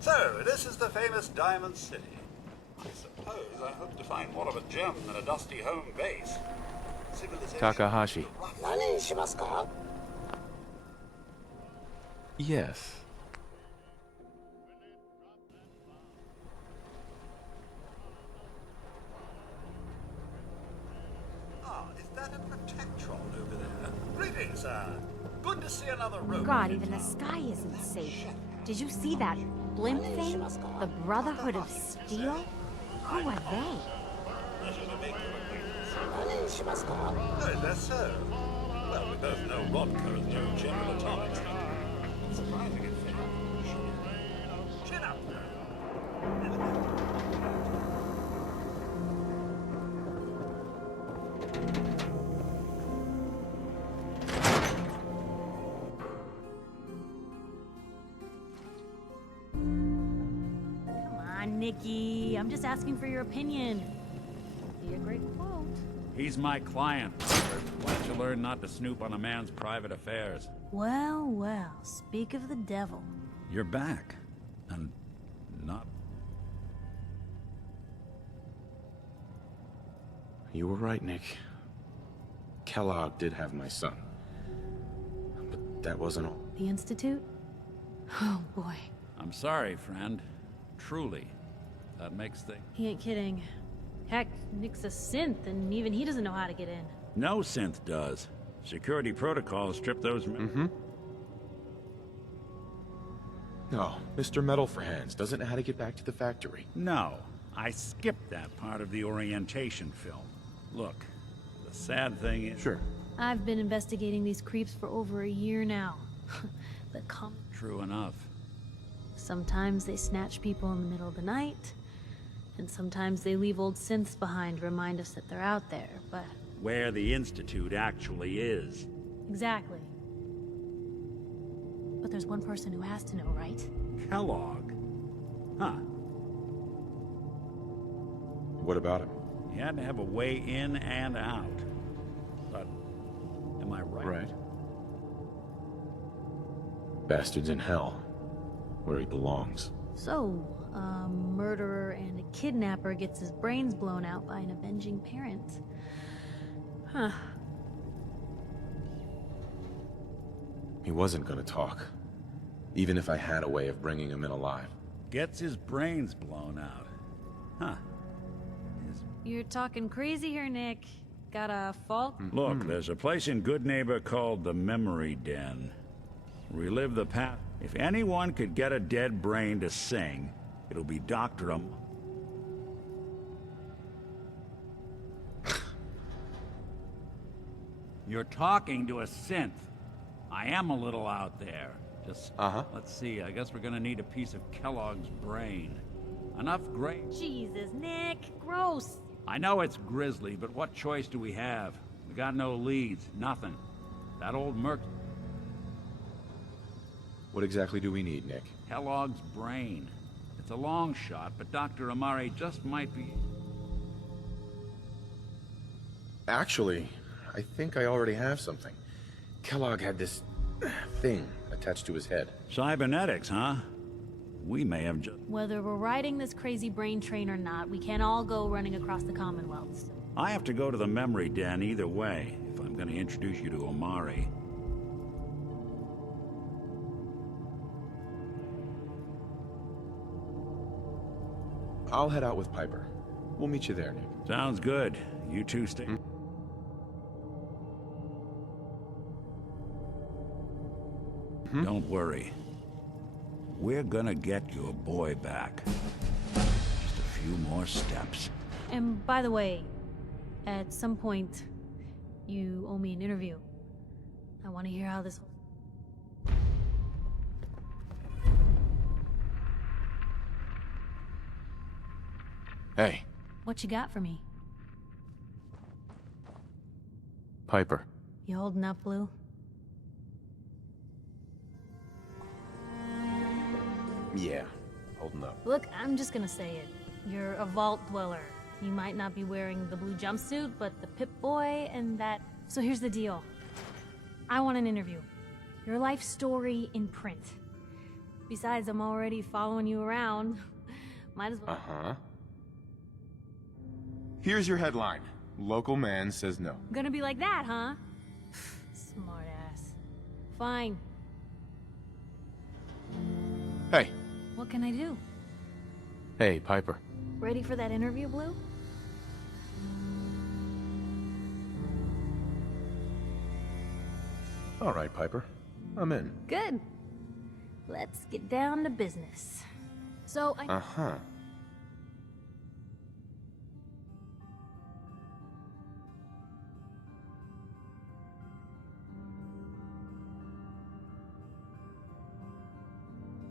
So, this is the famous Diamond City. I suppose I hope to find more of a gem than a dusty home base. Civilization. Takahashi. What? Yes. Ah, is that a protectron over there? Greetings, sir. Good to see another road. God, even the sky isn't safe. Did you see that blimp thing? The Brotherhood of Steel? Who are they? This is a big acquaintance. Oh, is that so? Well, we both know Rodko is no General Atomics. Surprising it failed. Chin up. Come on, Nikki. I'm just asking for your opinion. Be a great quote. He's my client. Why don't you learn not to snoop on a man's private affairs? Well, well, speak of the devil. You're back. And not... You were right, Nick. Kellogg did have my son. But that wasn't all. The Institute? Oh, boy. I'm sorry, friend. Truly. That makes things... He ain't kidding. Heck, Nick's a synth, and even he doesn't know how to get in. No synth does. Security protocols strip those... No, Mr. Metal for Hands doesn't know how to get back to the factory. No. I skipped that part of the orientation film. Look, the sad thing is... Sure. I've been investigating these creeps for over a year now. True enough. Sometimes they snatch people in the middle of the night, and sometimes they leave old synths behind to remind us that they're out there, but... Where the Institute actually is. Exactly. But there's one person who has to know, right? Kellogg. Huh. What about him? He had to have a way in and out. But, am I right? Right. Bastard's in hell, where he belongs. So, a murderer and a kidnapper gets his brains blown out by an avenging parent. Huh. He wasn't gonna talk, even if I had a way of bringing him in alive. Gets his brains blown out. Huh. You're talking crazy here, Nick. Got a fault? Look, there's a place in Good Neighbor called the Memory Den. Relive the past. If anyone could get a dead brain to sing, it'll be Dr. You're talking to a synth. I am a little out there. Just, let's see, I guess we're gonna need a piece of Kellogg's brain. Enough grain. Jesus, Nick, gross. I know it's grisly, but what choice do we have? We got no leads, nothing. That old merc... What exactly do we need, Nick? Kellogg's brain. It's a long shot, but Dr. Amari just might be... Actually, I think I already have something. Kellogg had this thing attached to his head. Cybernetics, huh? We may have just... Whether we're riding this crazy brain train or not, we can't all go running across the Commonwealth. I have to go to the Memory Den either way, if I'm gonna introduce you to Omari. I'll head out with Piper. We'll meet you there, Nick. Sounds good. You two stay... Don't worry. We're gonna get your boy back. Just a few more steps. And by the way, at some point, you owe me an interview. I want to hear how this... Hey. What you got for me? Piper. You holding up, Blue? Yeah, holding up. Look, I'm just gonna say it. You're a vault dweller. You might not be wearing the blue jumpsuit, but the Pip-Boy and that... So here's the deal. I want an interview. Your life story in print. Besides, I'm already following you around. Might as well. Uh-huh. Here's your headline. Local man says no. Gonna be like that, huh? Smart ass. Fine. Hey. What can I do? Hey, Piper. Ready for that interview, Blue? All right, Piper. I'm in. Good. Let's get down to business. So I... Uh-huh.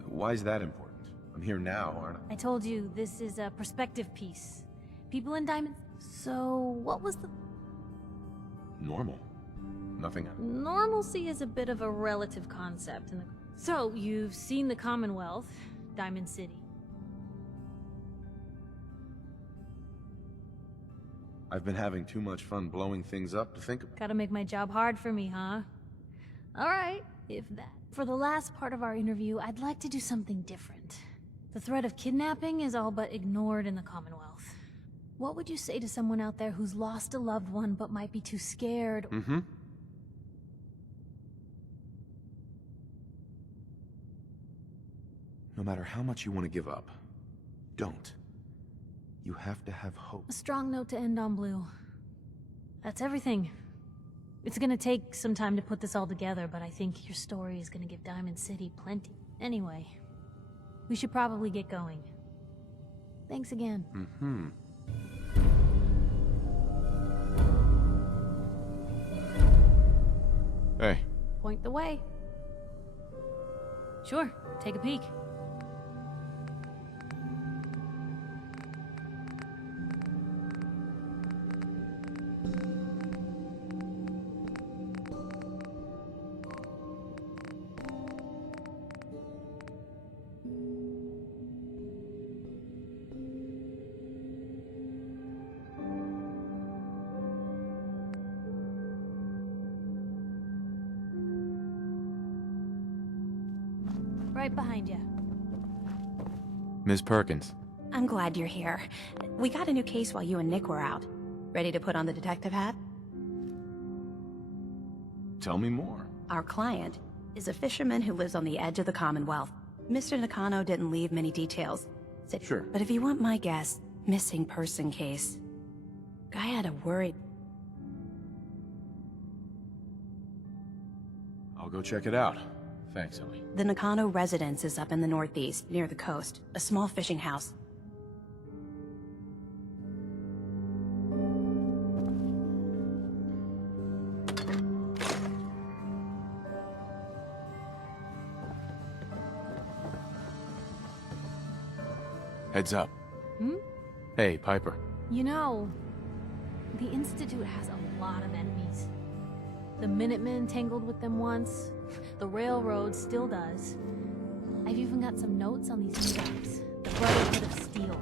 Why is that important? I'm here now, aren't I? I told you, this is a perspective piece. People in Diamond... So, what was the... Normal. Nothing. Normalcy is a bit of a relative concept in the... So, you've seen the Commonwealth, Diamond City. I've been having too much fun blowing things up to think about. Gotta make my job hard for me, huh? Alright, if that... For the last part of our interview, I'd like to do something different. The threat of kidnapping is all but ignored in the Commonwealth. What would you say to someone out there who's lost a loved one but might be too scared? Mm-hmm. No matter how much you want to give up, don't. You have to have hope. A strong note to end on, Blue. That's everything. It's gonna take some time to put this all together, but I think your story is gonna give Diamond City plenty. Anyway, we should probably get going. Thanks again. Mm-hmm. Hey. Point the way. Sure, take a peek. Right behind you. Ms. Perkins. I'm glad you're here. We got a new case while you and Nick were out. Ready to put on the detective hat? Tell me more. Our client is a fisherman who lives on the edge of the Commonwealth. Mr. Nakano didn't leave many details. Sure. But if you want my guess, missing person case. Guy had a worried... I'll go check it out. Thanks, Ellie. The Nakano residence is up in the northeast, near the coast. A small fishing house. Heads up. Hmm? Hey, Piper. You know, the Institute has a lot of enemies. The Minutemen tangled with them once. The Railroad still does. I've even got some notes on these new guys. The Brotherhood of Steel.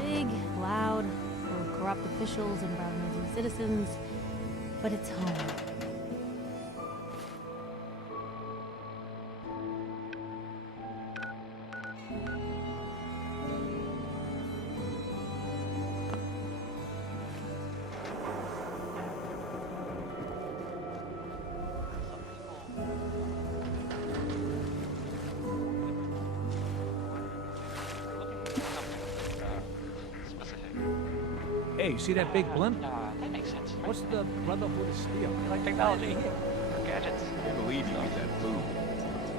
Big, loud, full of corrupt officials and brown-nosing citizens, but it's home. Hey, see that big blimp? That makes sense. What's the Brotherhood of Steel? You like technology? Gadgets? I can't believe you eat that food.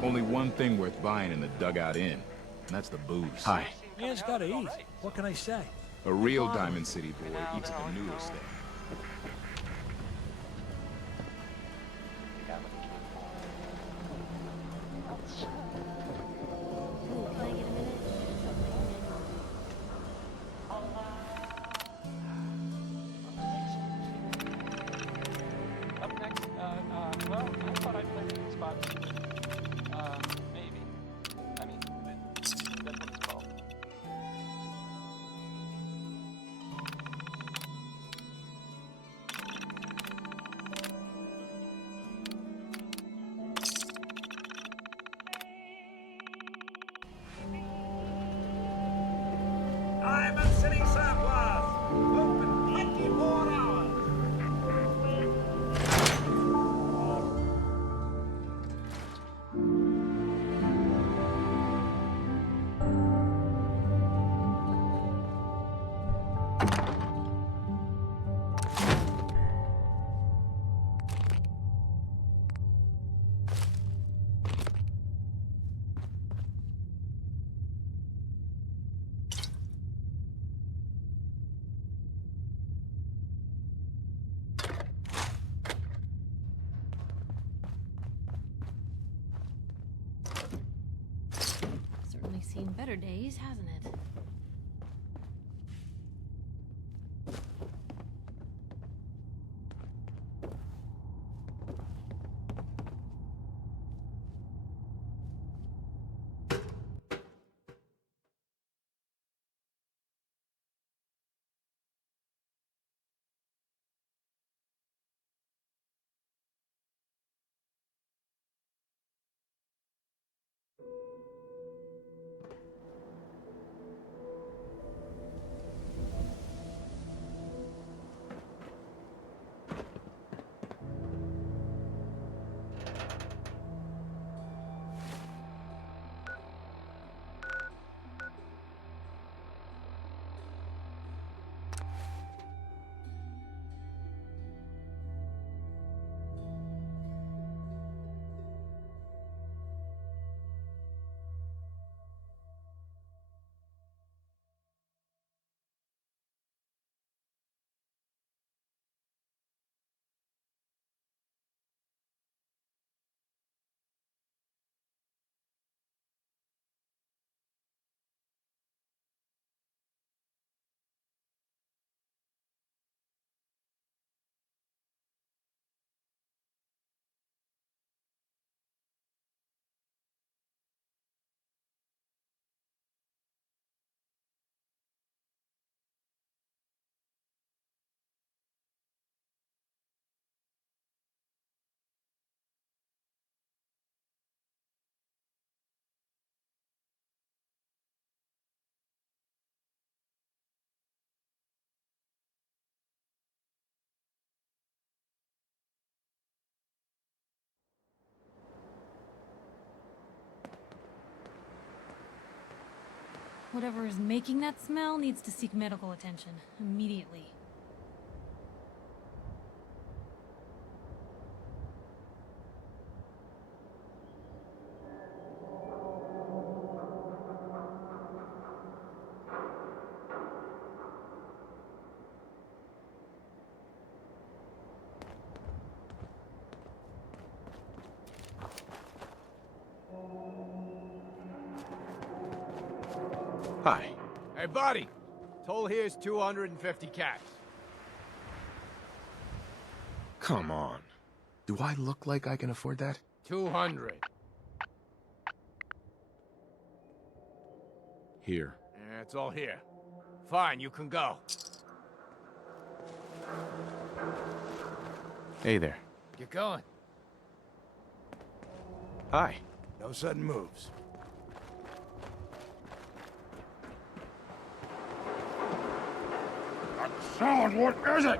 Only one thing worth buying in the dugout inn, and that's the booze. Hi. Man's gotta eat. What can I say? A real Diamond City boy eats at the noodle stand. Ooh, can I get a minute? Up next, well, I thought I'd play the spot. Maybe. I mean, that's what it's seen better days, hasn't it? Whatever is making that smell needs to seek medical attention immediately. Hi. Hey, buddy. Toll here's 250 cats. Come on. Do I look like I can afford that? 200. Here. Yeah, it's all here. Fine, you can go. Hey there. Get going. Hi. No sudden moves. Sound, what is it?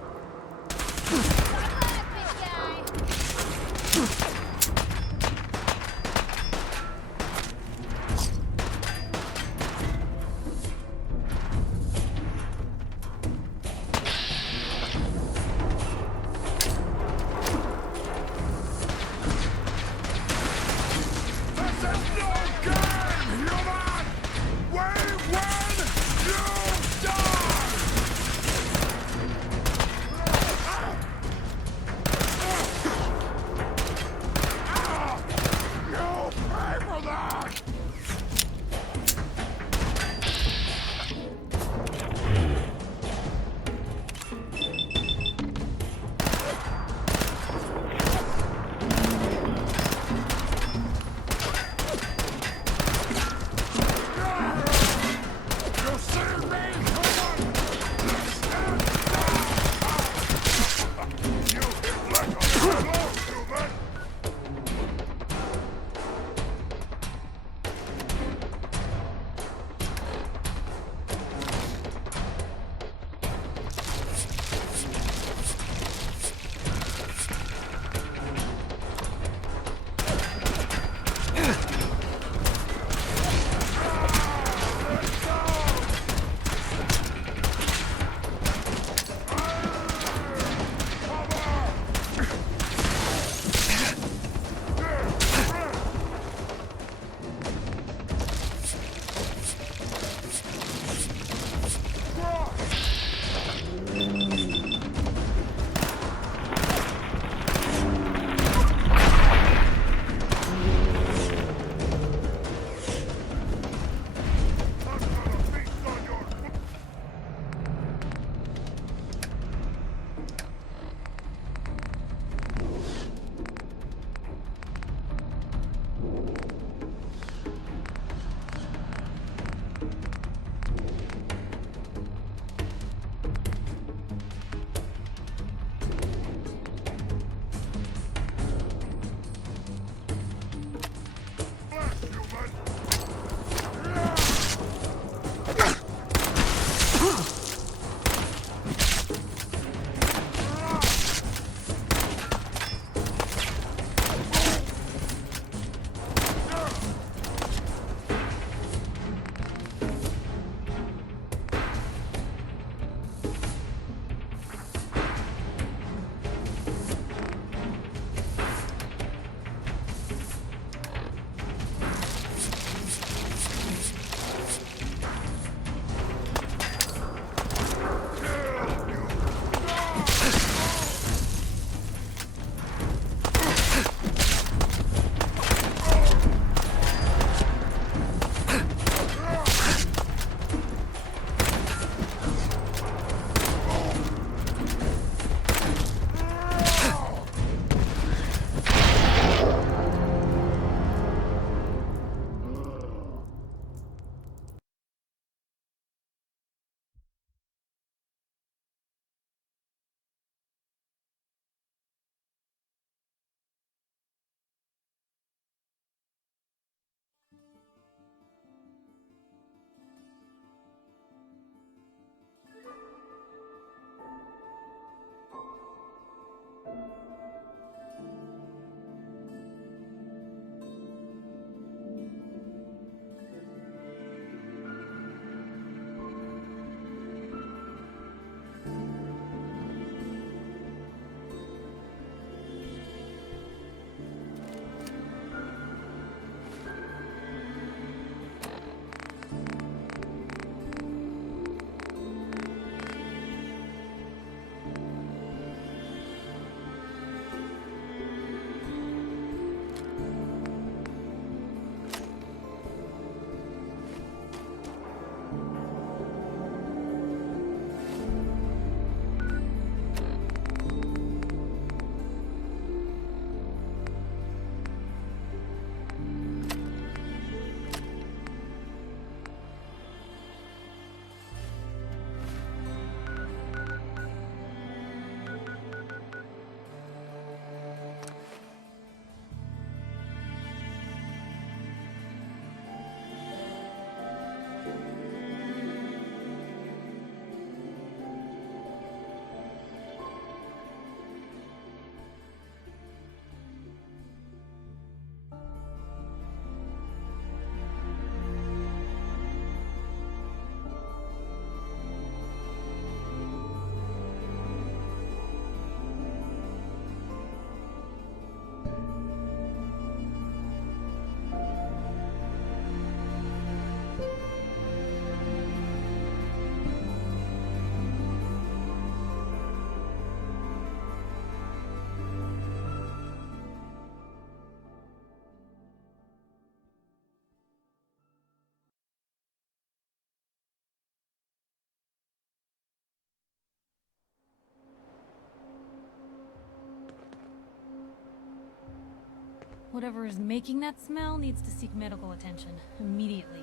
Whatever is making that smell needs to seek medical attention immediately.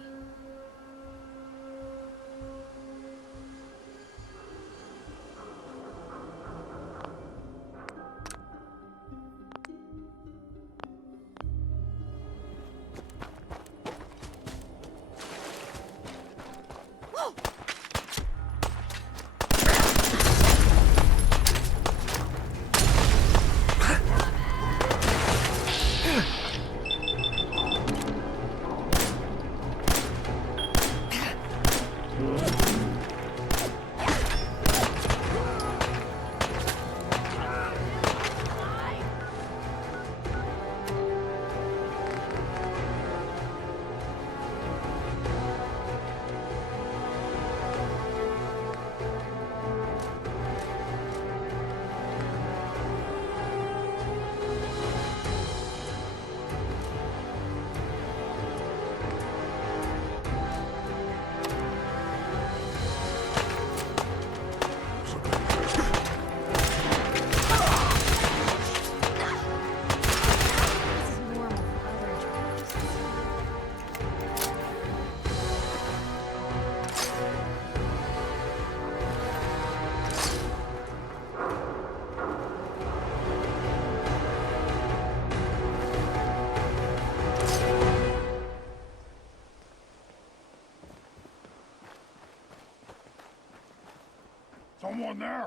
Someone there?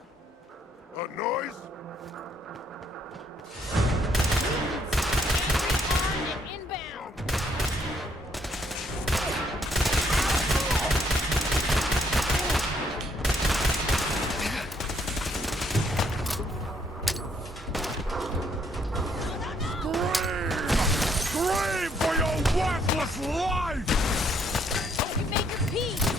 A noise? Inbound! Scream for your worthless life! Hope you make your peace!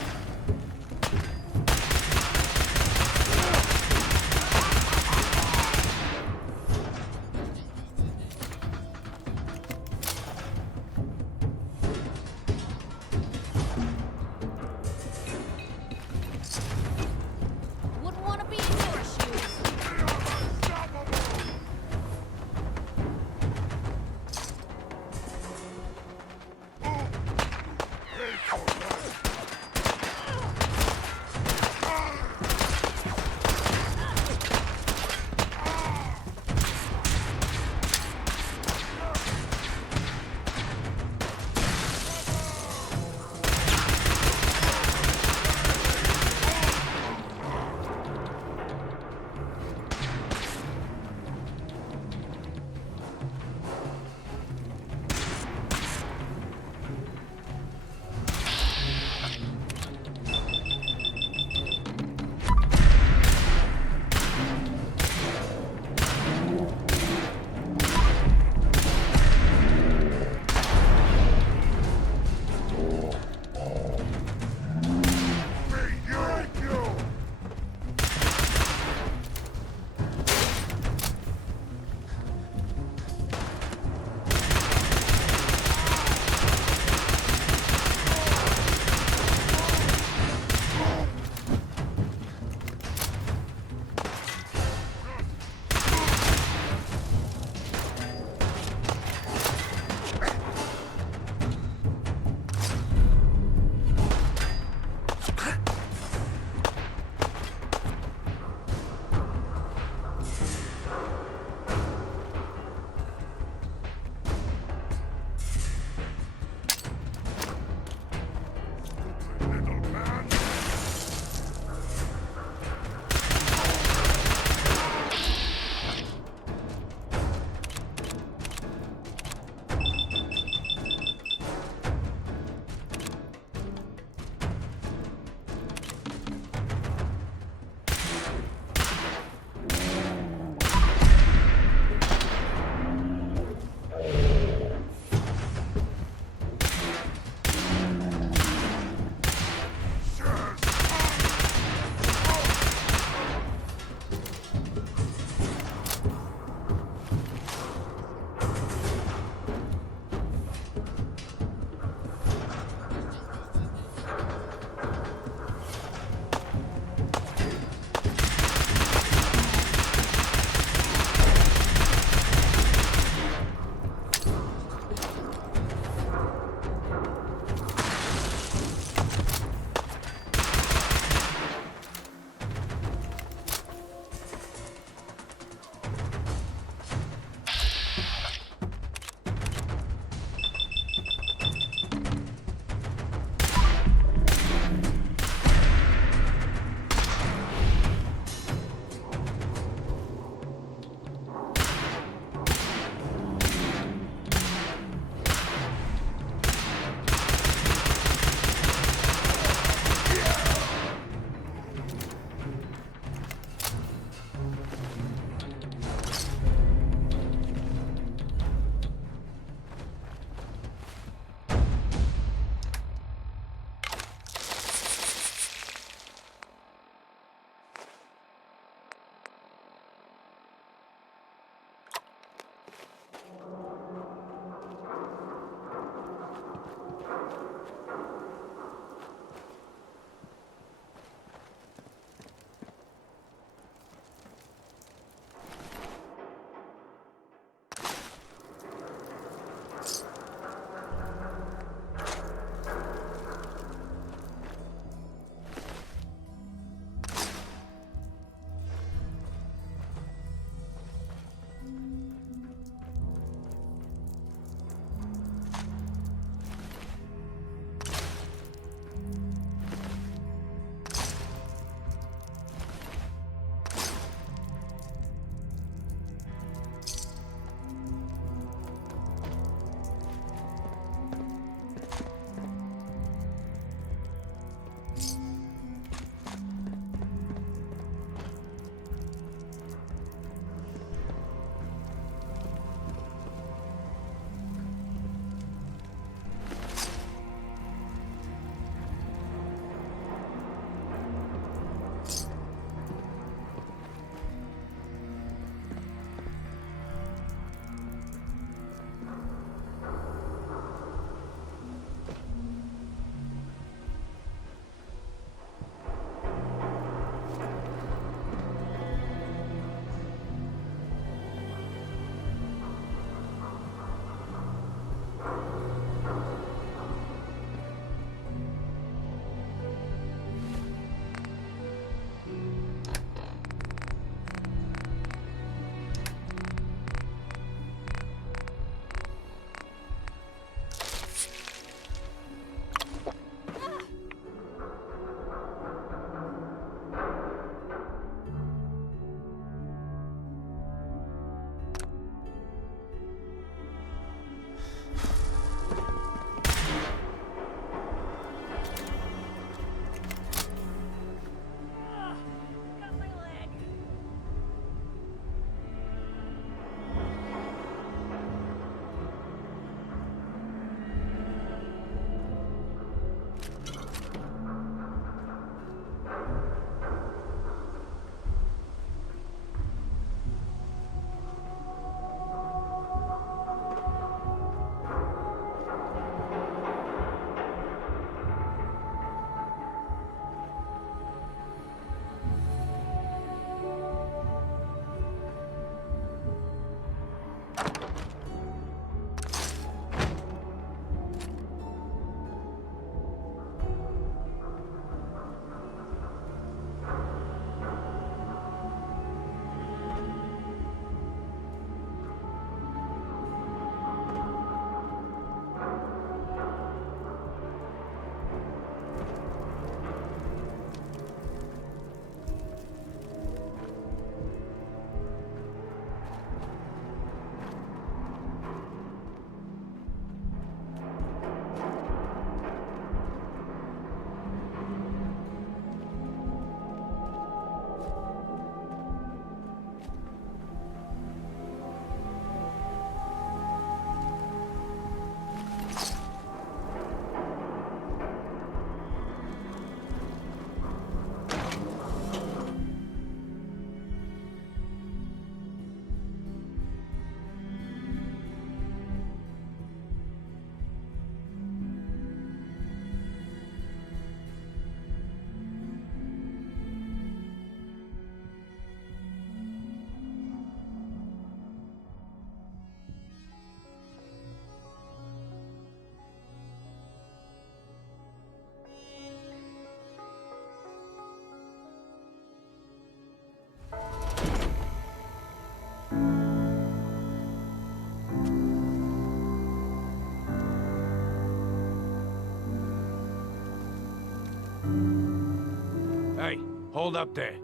Hey, hold up there.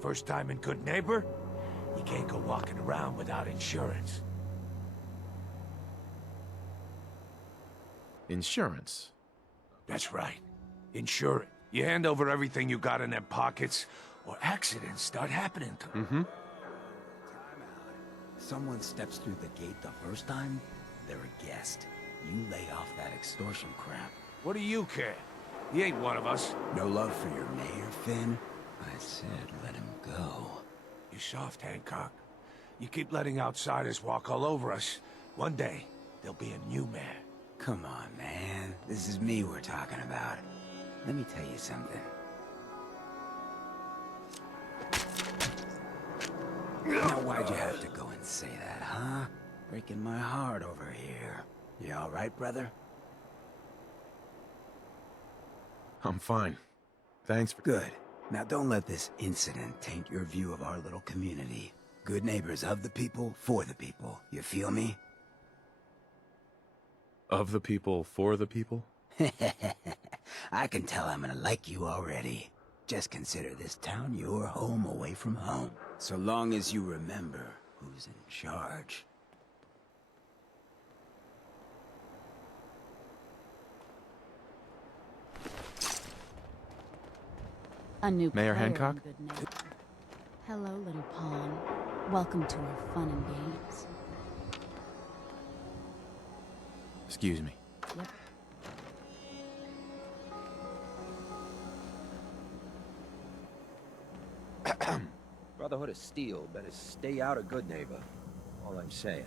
First time in Good Neighbor? You can't go walking around without insurance. Insurance? That's right. Insurance. You hand over everything you got in them pockets, or accidents start happening to them. Mm-hmm. Someone steps through the gate the first time, they're a guest. You lay off that extortion crap. What do you care? He ain't one of us. No love for your mayor, Finn? I said let him go. You soft, Hancock. You keep letting outsiders walk all over us. One day, there'll be a new mayor. Come on, man. This is me we're talking about. Let me tell you something. Now why'd you have to go and say that, huh? Breaking my heart over here. You all right, brother? I'm fine. Thanks for... Good. Now don't let this incident taint your view of our little community. Good neighbors of the people, for the people. You feel me? Of the people, for the people? I can tell I'm gonna like you already. Just consider this town your home away from home. So long as you remember who's in charge. A new Mayor player in Hancock? Good Neighbor. Hello, little pawn. Welcome to our fun and games. Excuse me. Yep. Brotherhood of Steel better stay out of Good Neighbor. All I'm saying.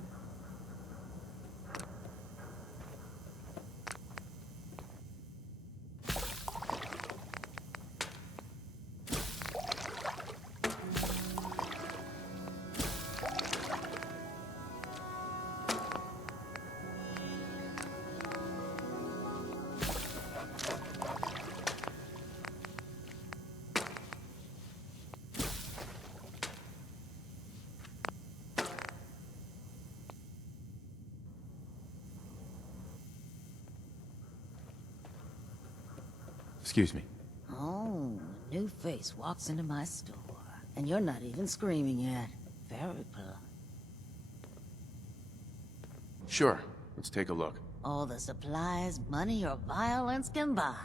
Excuse me. Oh, new face walks into my store. And you're not even screaming yet. Very polite. Sure. Let's take a look. All the supplies money or violence can buy.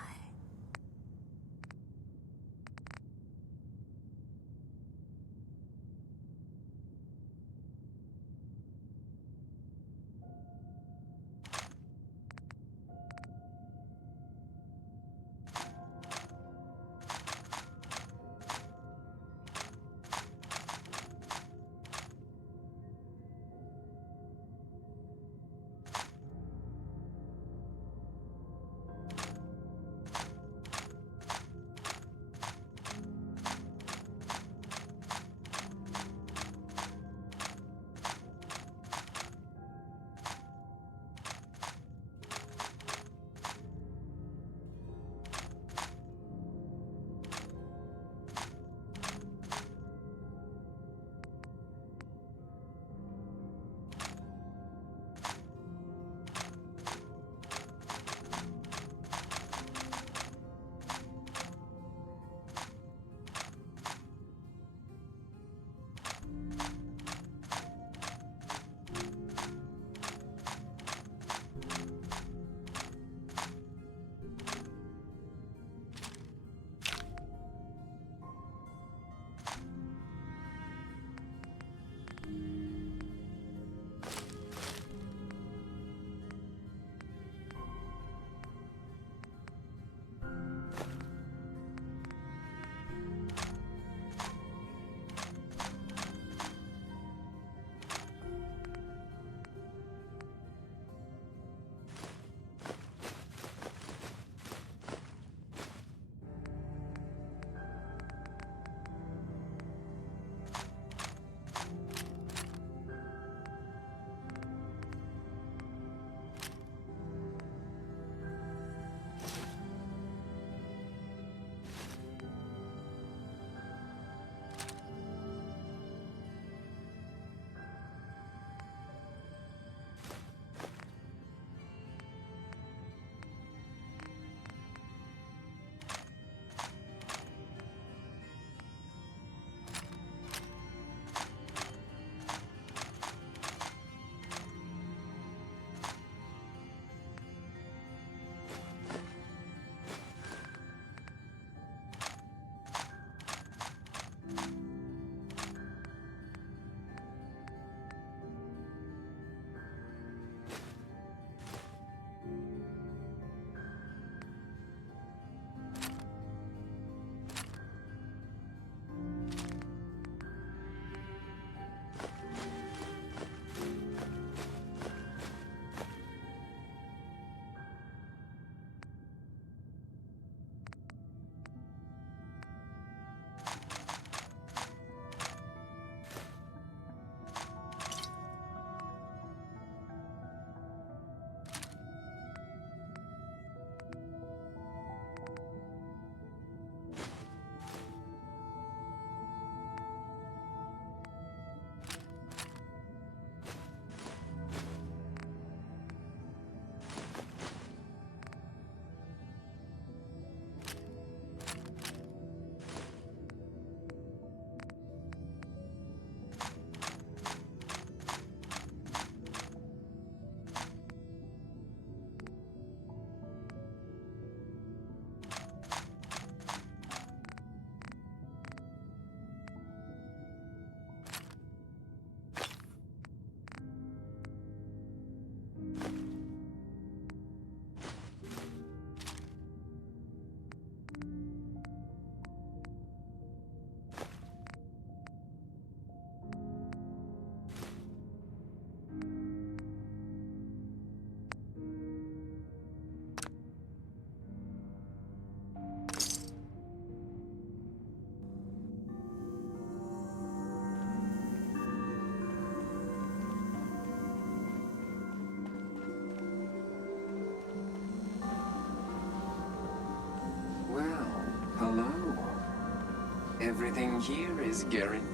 Everything here is guaranteed.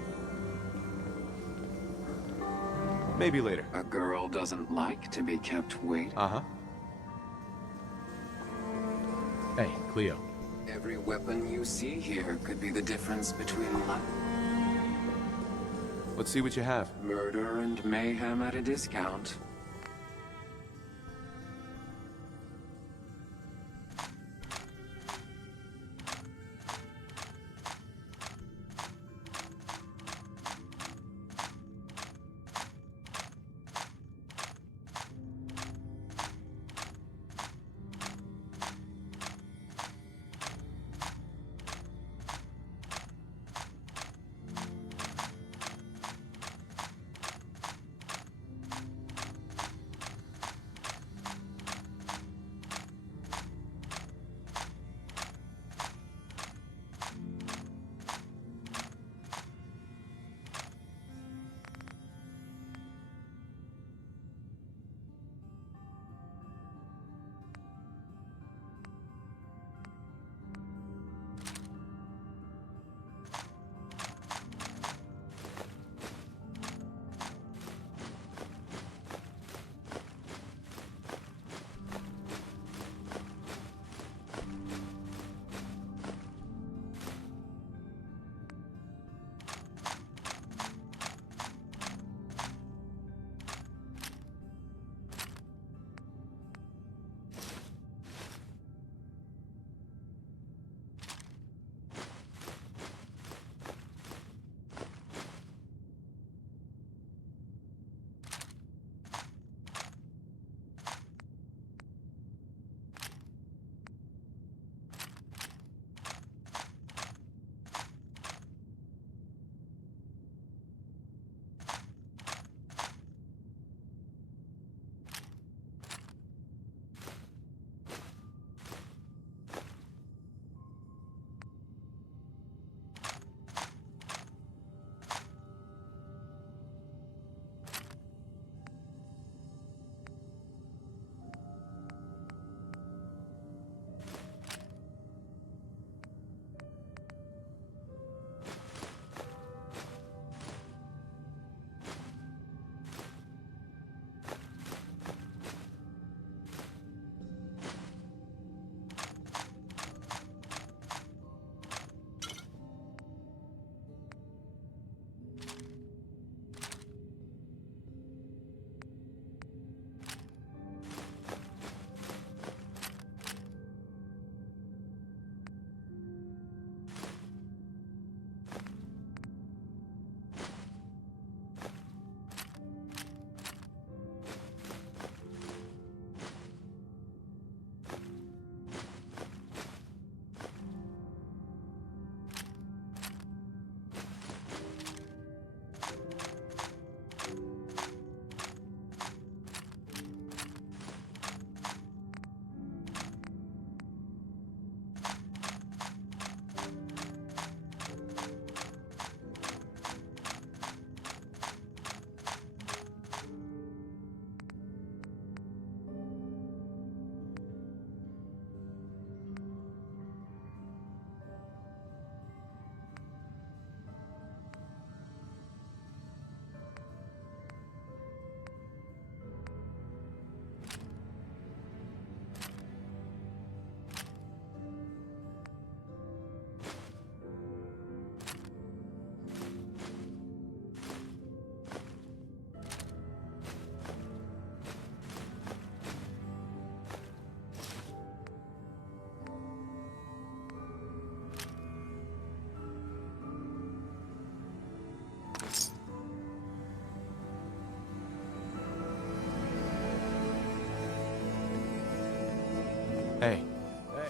Maybe later. A girl doesn't like to be kept waiting. Uh-huh. Hey, Cleo. Every weapon you see here could be the difference between life. Let's see what you have. Murder and mayhem at a discount. Hey. Hey.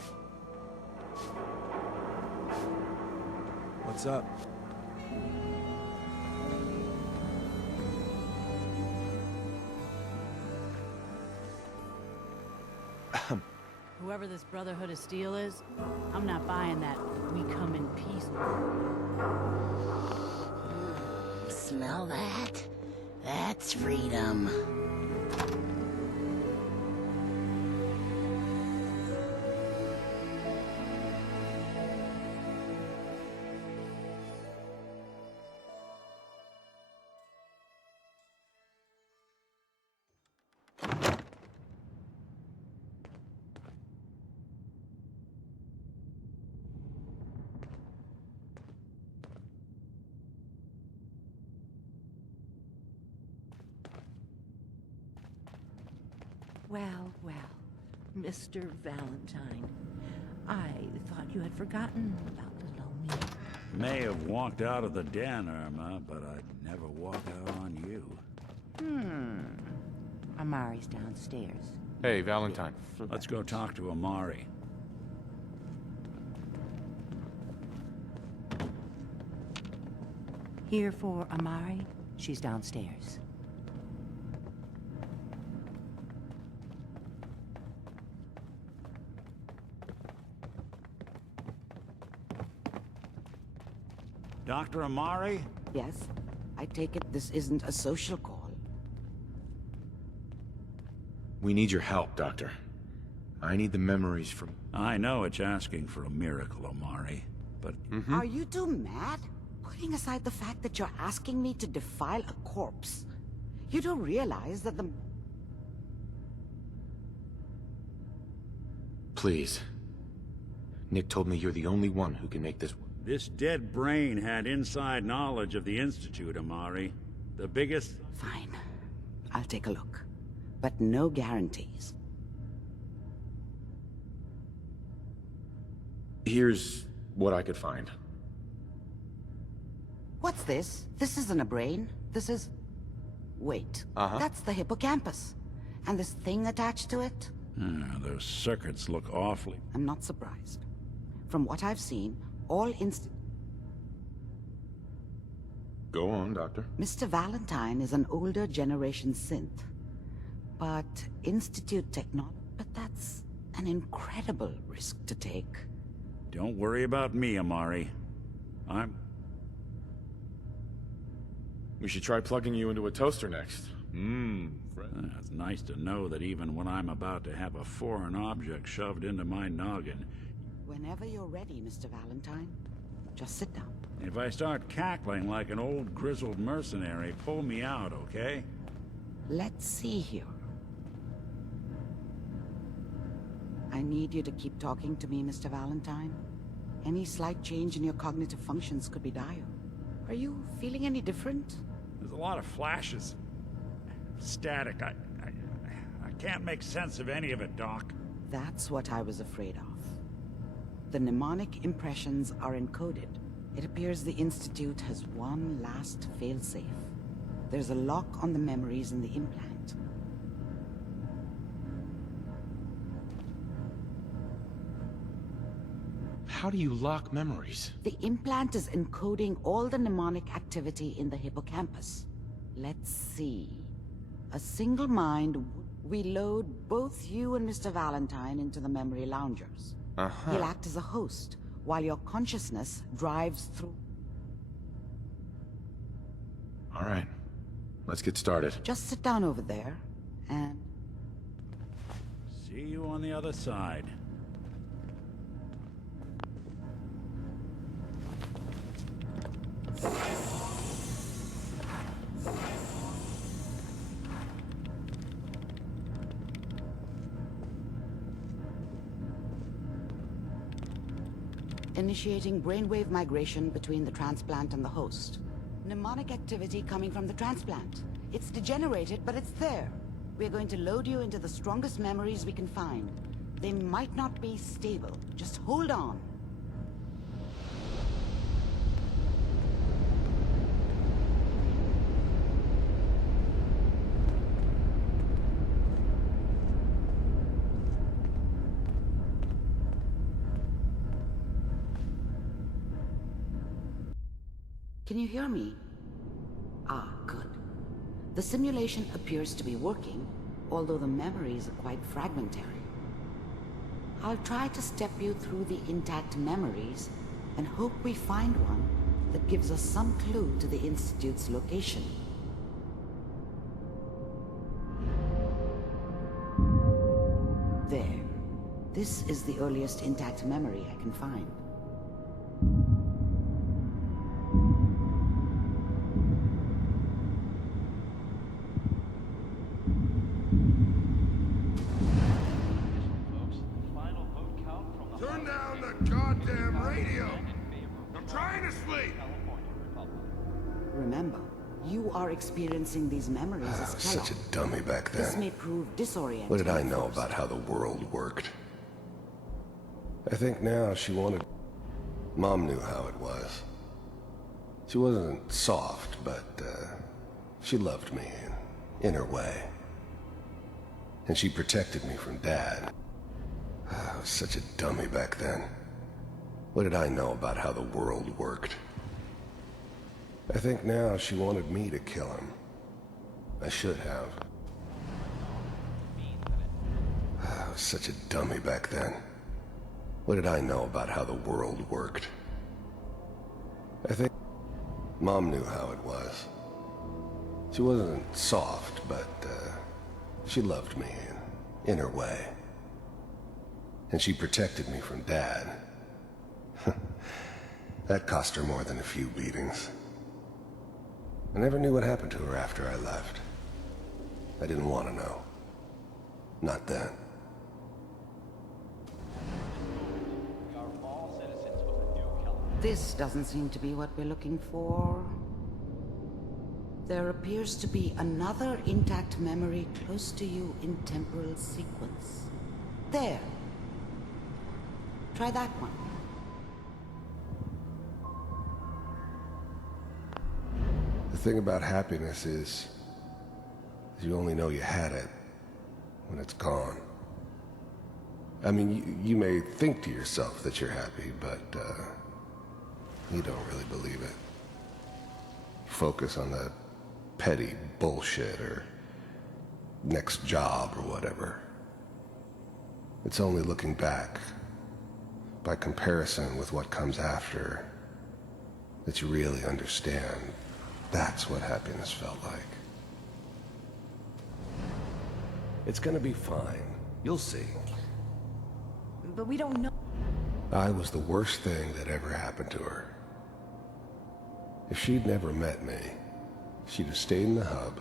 What's up? Whoever this Brotherhood of Steel is, I'm not buying that we come in peace. Smell that? That's freedom. Well, well, Mr. Valentine. I thought you had forgotten about little old me. May have walked out of the den, Irma, but I'd never walk out on you. Amari's downstairs. Hey, Valentine. Let's go talk to Amari. Here for Amari. She's downstairs. Dr. Amari? Yes? I take it this isn't a social call. We need your help, Doctor. I need the memories from... I know it's asking for a miracle, Amari, but... Are you two mad? Putting aside the fact that you're asking me to defile a corpse, you don't realize that the... Please. Nick told me you're the only one who can make this work. This dead brain had inside knowledge of the Institute, Amari. The biggest... Fine. I'll take a look. But no guarantees. Here's what I could find. What's this? This isn't a brain. This is... Wait. That's the hippocampus. And this thing attached to it? Those circuits look awfully... I'm not surprised. From what I've seen, all Go on, Doctor. Mr. Valentine is an older generation synth. But Institute technology... But that's an incredible risk to take. Don't worry about me, Amari. We should try plugging you into a toaster next. It's nice to know that even when I'm about to have a foreign object shoved into my noggin... Whenever you're ready, Mr. Valentine, just sit down. If I start cackling like an old grizzled mercenary, pull me out, okay? Let's see here. I need you to keep talking to me, Mr. Valentine. Any slight change in your cognitive functions could be dire. Are you feeling any different? There's a lot of flashes. Static. I can't make sense of any of it, Doc. That's what I was afraid of. The mnemonic impressions are encoded. It appears the Institute has one last failsafe. There's a lock on the memories in the implant. How do you lock memories? The implant is encoding all the mnemonic activity in the hippocampus. Let's see. A single mind... We load both you and Mr. Valentine into the memory loungers. He'll act as a host, while your consciousness drives through... All right. Let's get started. Just sit down over there, and... See you on the other side. Initiating brainwave migration between the transplant and the host. Mnemonic activity coming from the transplant. It's degenerated, but it's there. We're going to load you into the strongest memories we can find. They might not be stable. Just hold on. Can you hear me? Ah, good. The simulation appears to be working, although the memories are quite fragmentary. I'll try to step you through the intact memories and hope we find one that gives us some clue to the Institute's location. There. This is the earliest intact memory I can find. Turn down the goddamn radio! I'm trying to sleep! Remember, You are experiencing these memories as I was Kellogg. such a dummy back This then. may prove disorienting. What did I at know first. about how the world worked? I think now she wanted... Mom knew how it was. She wasn't soft, but she loved me in her way. And she protected me from Dad. I was such a dummy back then. What did I know about how the world worked? I think now she wanted me to kill him. I should have. I was such a dummy back then. What did I know about how the world worked? I think Mom knew how it was. She wasn't soft, but she loved me in her way. And she protected me from Dad. That cost her more than a few beatings. I never knew what happened to her after I left. I didn't want to know. Not then. This doesn't seem to be what we're looking for. There appears to be another intact memory close to you in temporal sequence. There. Try that one. The thing about happiness is you only know you had it when it's gone. I mean, you may think to yourself that you're happy, but you don't really believe it. Focus on the petty bullshit or next job or whatever. It's only looking back, by comparison with what comes after, that you really understand. That's what happiness felt like. It's gonna be fine. You'll see. But we don't know. I was the worst thing that ever happened to her. If she'd never met me, she'd have stayed in the hub,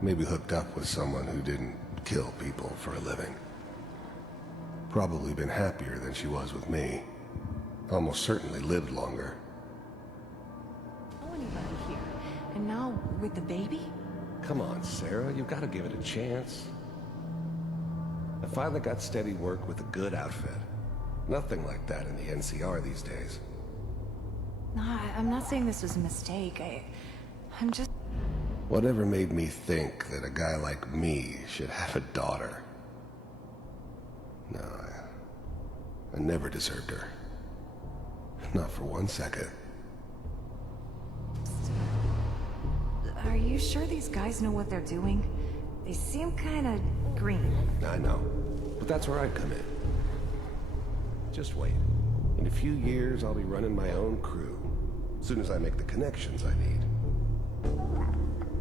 maybe hooked up with someone who didn't kill people for a living. Probably been happier than she was with me. Almost certainly lived longer. Know anybody here? And now with the baby? Come on, Sarah, you've got to give it a chance. I finally got steady work with a good outfit. Nothing like that in the NCR these days. No, I'm not saying this was a mistake. I'm just... Whatever made me think that a guy like me should have a daughter? No, I never deserved her. Not for 1 second. Are you sure these guys know what they're doing? They seem kinda green. I know, but that's where I come in. Just wait. In a few years, I'll be running my own crew. As soon as I make the connections I need.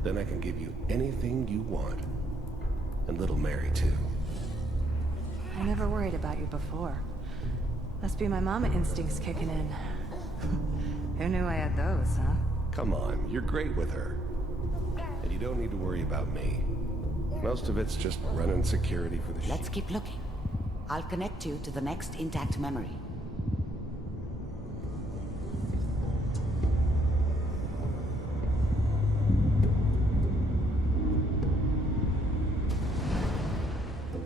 Then I can give you anything you want. And little Mary, too. I never worried about you before. Must be my mama instincts kicking in. Who knew I had those, huh? Come on, you're great with her. And you don't need to worry about me. Most of it's just running security for the Let's keep looking. I'll connect you to the next intact memory.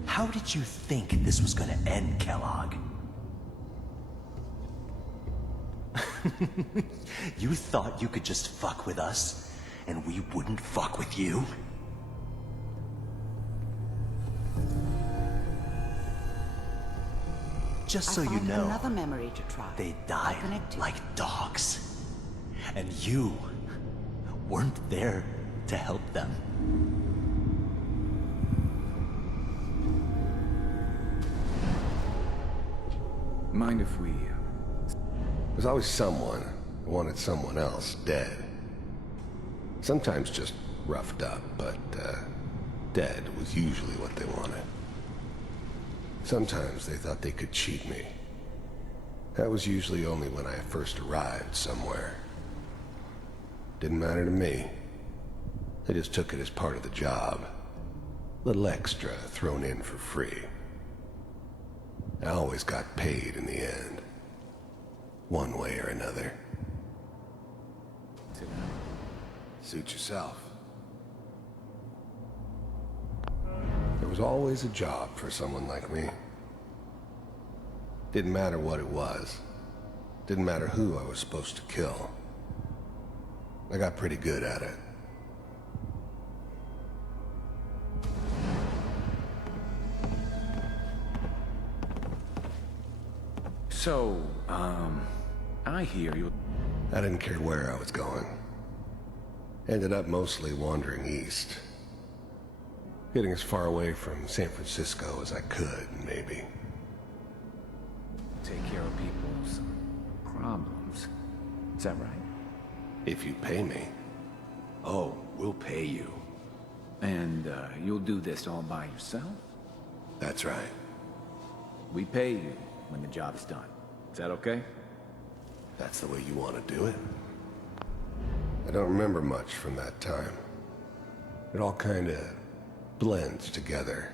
How did you think this was gonna end, Kellogg? You thought you could just fuck with us, and we wouldn't fuck with you? Just so you know, Another memory to try. they died like dogs. And you weren't there to help them. Mind if we... There's always someone who wanted someone else dead. Sometimes just roughed up, but dead was usually what they wanted. Sometimes they thought they could cheat me. That was usually only when I first arrived somewhere. Didn't matter to me. They just took it as part of the job. Little extra thrown in for free. I always got paid in the end. One way or another. Suit yourself. There was always a job for someone like me. Didn't matter what it was. Didn't matter who I was supposed to kill. I got pretty good at it. So, I hear you. I didn't care where I was going. Ended up mostly wandering east. Getting as far away from San Francisco as I could, maybe. Take care of people's problems. Is that right? If you pay me. Oh, we'll pay you. And, you'll do this all by yourself? That's right. We pay you when the job's done. Is that okay? That's the way you want to do it? I don't remember much from that time. It all kinda blends together.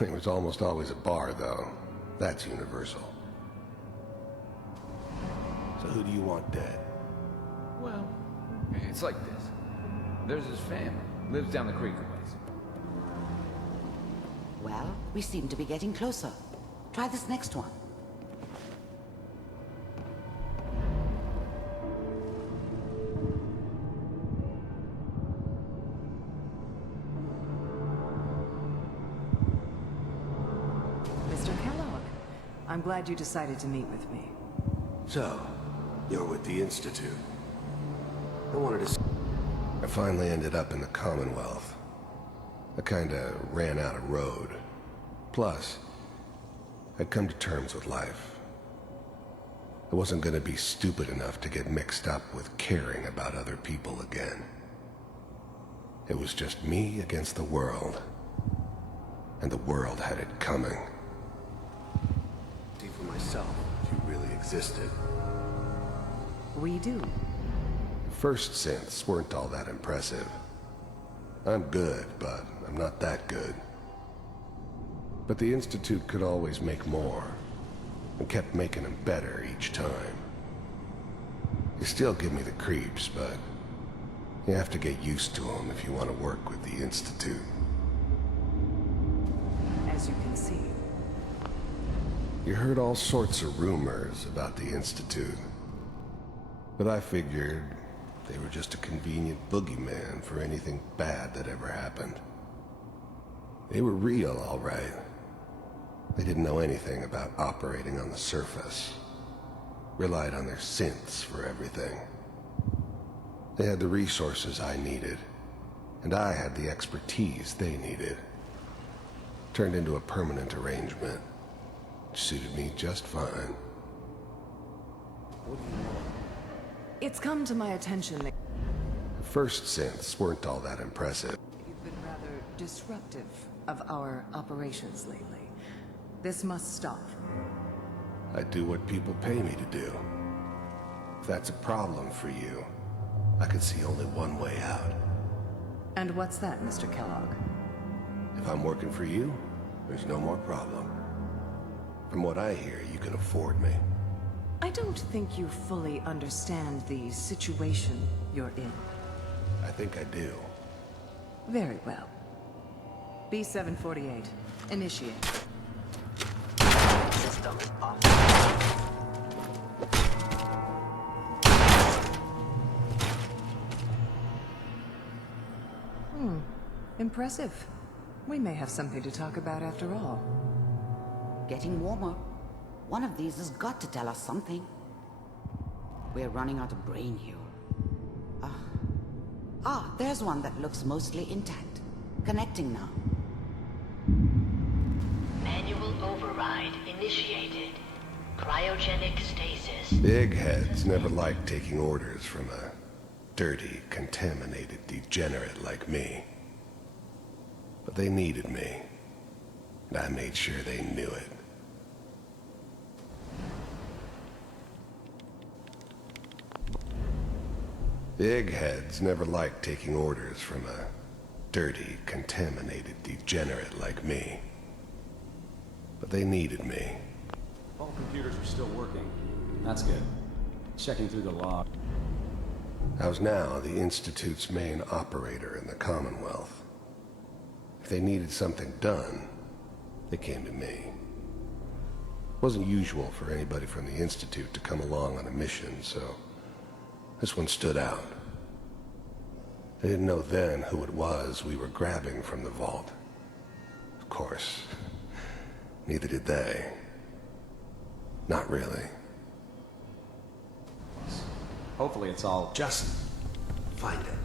It was almost always a bar, though. That's universal. So who do you want dead? Well, it's like this. There's his family. Lives down the creek a ways. Well, we seem to be getting closer. Try this next one. Mr. Kellogg, I'm glad you decided to meet with me. So, you're with the Institute. I wanted to... I finally ended up in the Commonwealth. I kinda ran out of road. Plus, I'd come to terms with life. I wasn't gonna be stupid enough to get mixed up with caring about other people again. It was just me against the world. And the world had it coming. See for myself if you really existed. We do. First synths weren't all that impressive. I'm good, but I'm not that good. But the Institute could always make more, and kept making them better each time. They still give me the creeps, but you have to get used to them if you want to work with the Institute. As you can see. You heard all sorts of rumors about the Institute, but I figured they were just a convenient boogeyman for anything bad that ever happened. They were real, all right. They didn't know anything about operating on the surface. Relied on their synths for everything. They had the resources I needed, and I had the expertise they needed. Turned into a permanent arrangement. Suited me just fine. What do you want? It's come to my attention that The first synths weren't all that impressive. you've been rather disruptive of our operations lately. This must stop. I do what people pay me to do. If that's a problem for you, I could see only one way out. And what's that, Mr. Kellogg? If I'm working for you, there's no more problem. From what I hear, you can afford me. I don't think you fully understand the situation you're in. I think I do. Very well. B-748, initiate. System off. Impressive. We may have something to talk about after all. Getting warmer. One of these has got to tell us something. We're running out of brain here. There's one that looks mostly intact. Connecting now. Manual override initiated. Cryogenic stasis. Big heads never liked taking orders from a dirty, contaminated degenerate like me. But they needed me, and I made sure they knew it. Big heads never liked taking orders from a dirty, contaminated degenerate like me. But they needed me. All computers are still working. That's good. Checking through the log. I was now the Institute's main operator in the Commonwealth. If they needed something done, they came to me. It wasn't usual for anybody from the Institute to come along on a mission, so this one stood out. They didn't know then who it was we were grabbing from the vault. Of course, neither did they. Not really. Hopefully it's all... Justin, find it.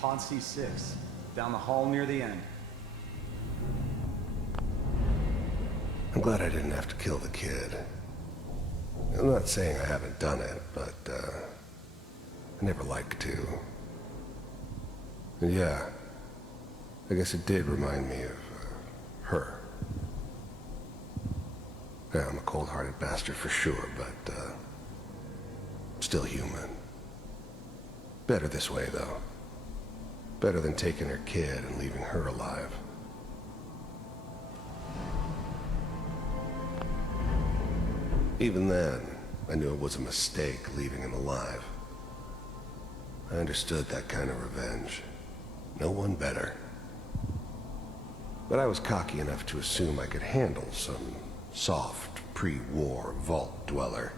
Pod C6, down the hall near the end. I'm glad I didn't have to kill the kid. I'm not saying I haven't done it, but, I never like to. And yeah, I guess it did remind me of, her. Yeah, I'm a cold-hearted bastard for sure, but, still human. Better this way, though. Better than taking her kid and leaving her alive. Even then, I knew it was a mistake leaving him alive. I understood that kind of revenge. No one better. But I was cocky enough to assume I could handle some soft, pre-war vault dweller,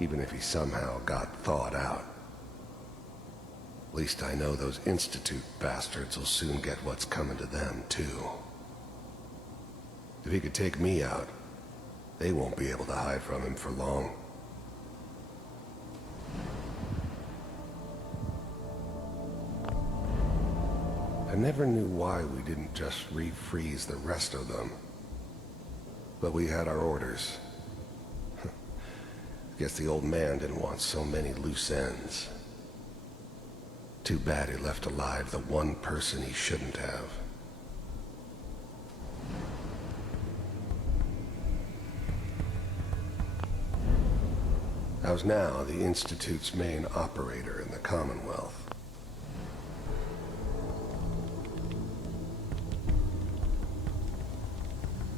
even if he somehow got thawed out. At least I know those Institute bastards will soon get what's coming to them, too. If he could take me out, they won't be able to hide from him for long. I never knew why we didn't just refreeze the rest of them. But we had our orders. Guess the old man didn't want so many loose ends. Too bad he left alive the one person he shouldn't have. I was now the Institute's main operator in the Commonwealth.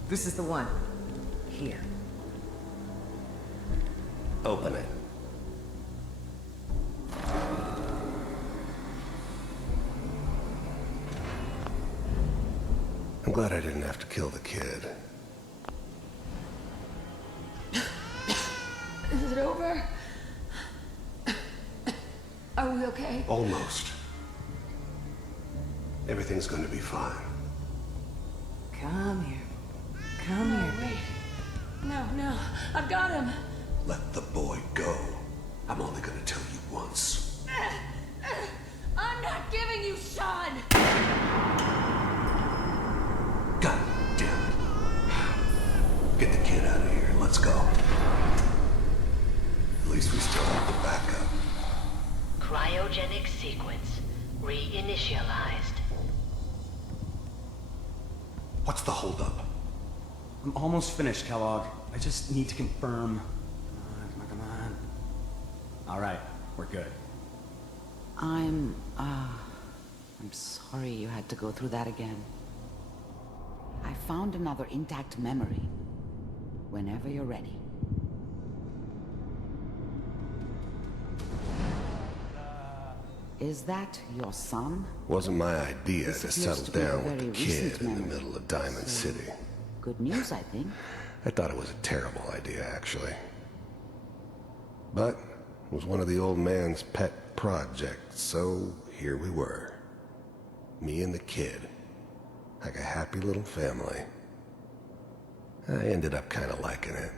This is the one. Here. Open it. I'm glad I didn't have to kill the kid. Is it over? Are we okay? Almost. Everything's going to be fine. Come here. Come here, baby. No, I've got him. Let the boy go. I'm only gonna tell you once. I'm not giving you Sean! God damn it. Get the kid out of here. Let's go. At least we still have the backup. Cryogenic sequence reinitialized. What's the holdup? I'm almost finished, Kellogg. I just need to confirm. Come on. All right, we're good. I'm sorry you had to go through that again. I found another intact memory. Whenever you're ready. Is that your son? Wasn't my idea This to appears settle to be a down with very a kid recent in the memory. middle of Diamond City. Good news, I think. I thought it was a terrible idea, actually. But it was one of the old man's pet projects, so here we were. Me and the kid. Like a happy little family. I ended up kind of liking it.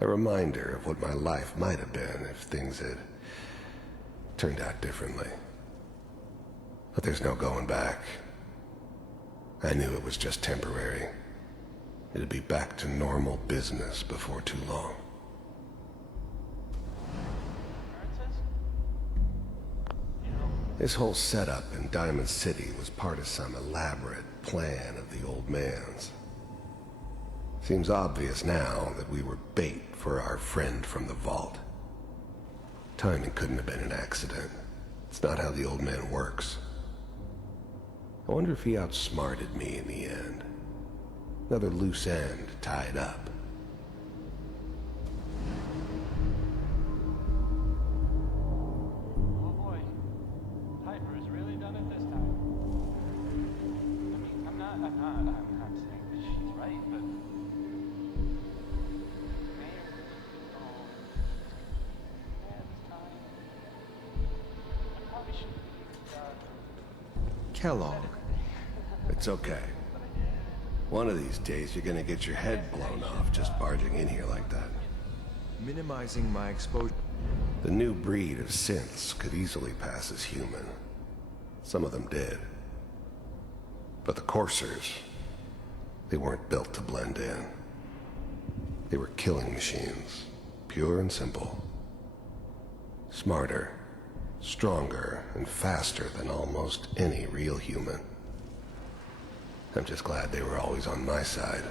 A reminder of what my life might have been if things had turned out differently. But there's no going back. I knew it was just temporary. It'd be back to normal business before too long. This whole setup in Diamond City was part of some elaborate plan of the old man's. Seems obvious now that we were bait for our friend from the vault. Timing couldn't have been an accident. It's not how the old man works. I wonder if he outsmarted me in the end. Another loose end tied up. Kellogg. It's okay. One of these days you're gonna get your head blown off just barging in here like that. Minimizing my exposure. The new breed of synths could easily pass as human. Some of them did. But the coursers, they weren't built to blend in. They were killing machines, pure and simple. Smarter, stronger, and faster than almost any real human. I'm just glad they were always on my side.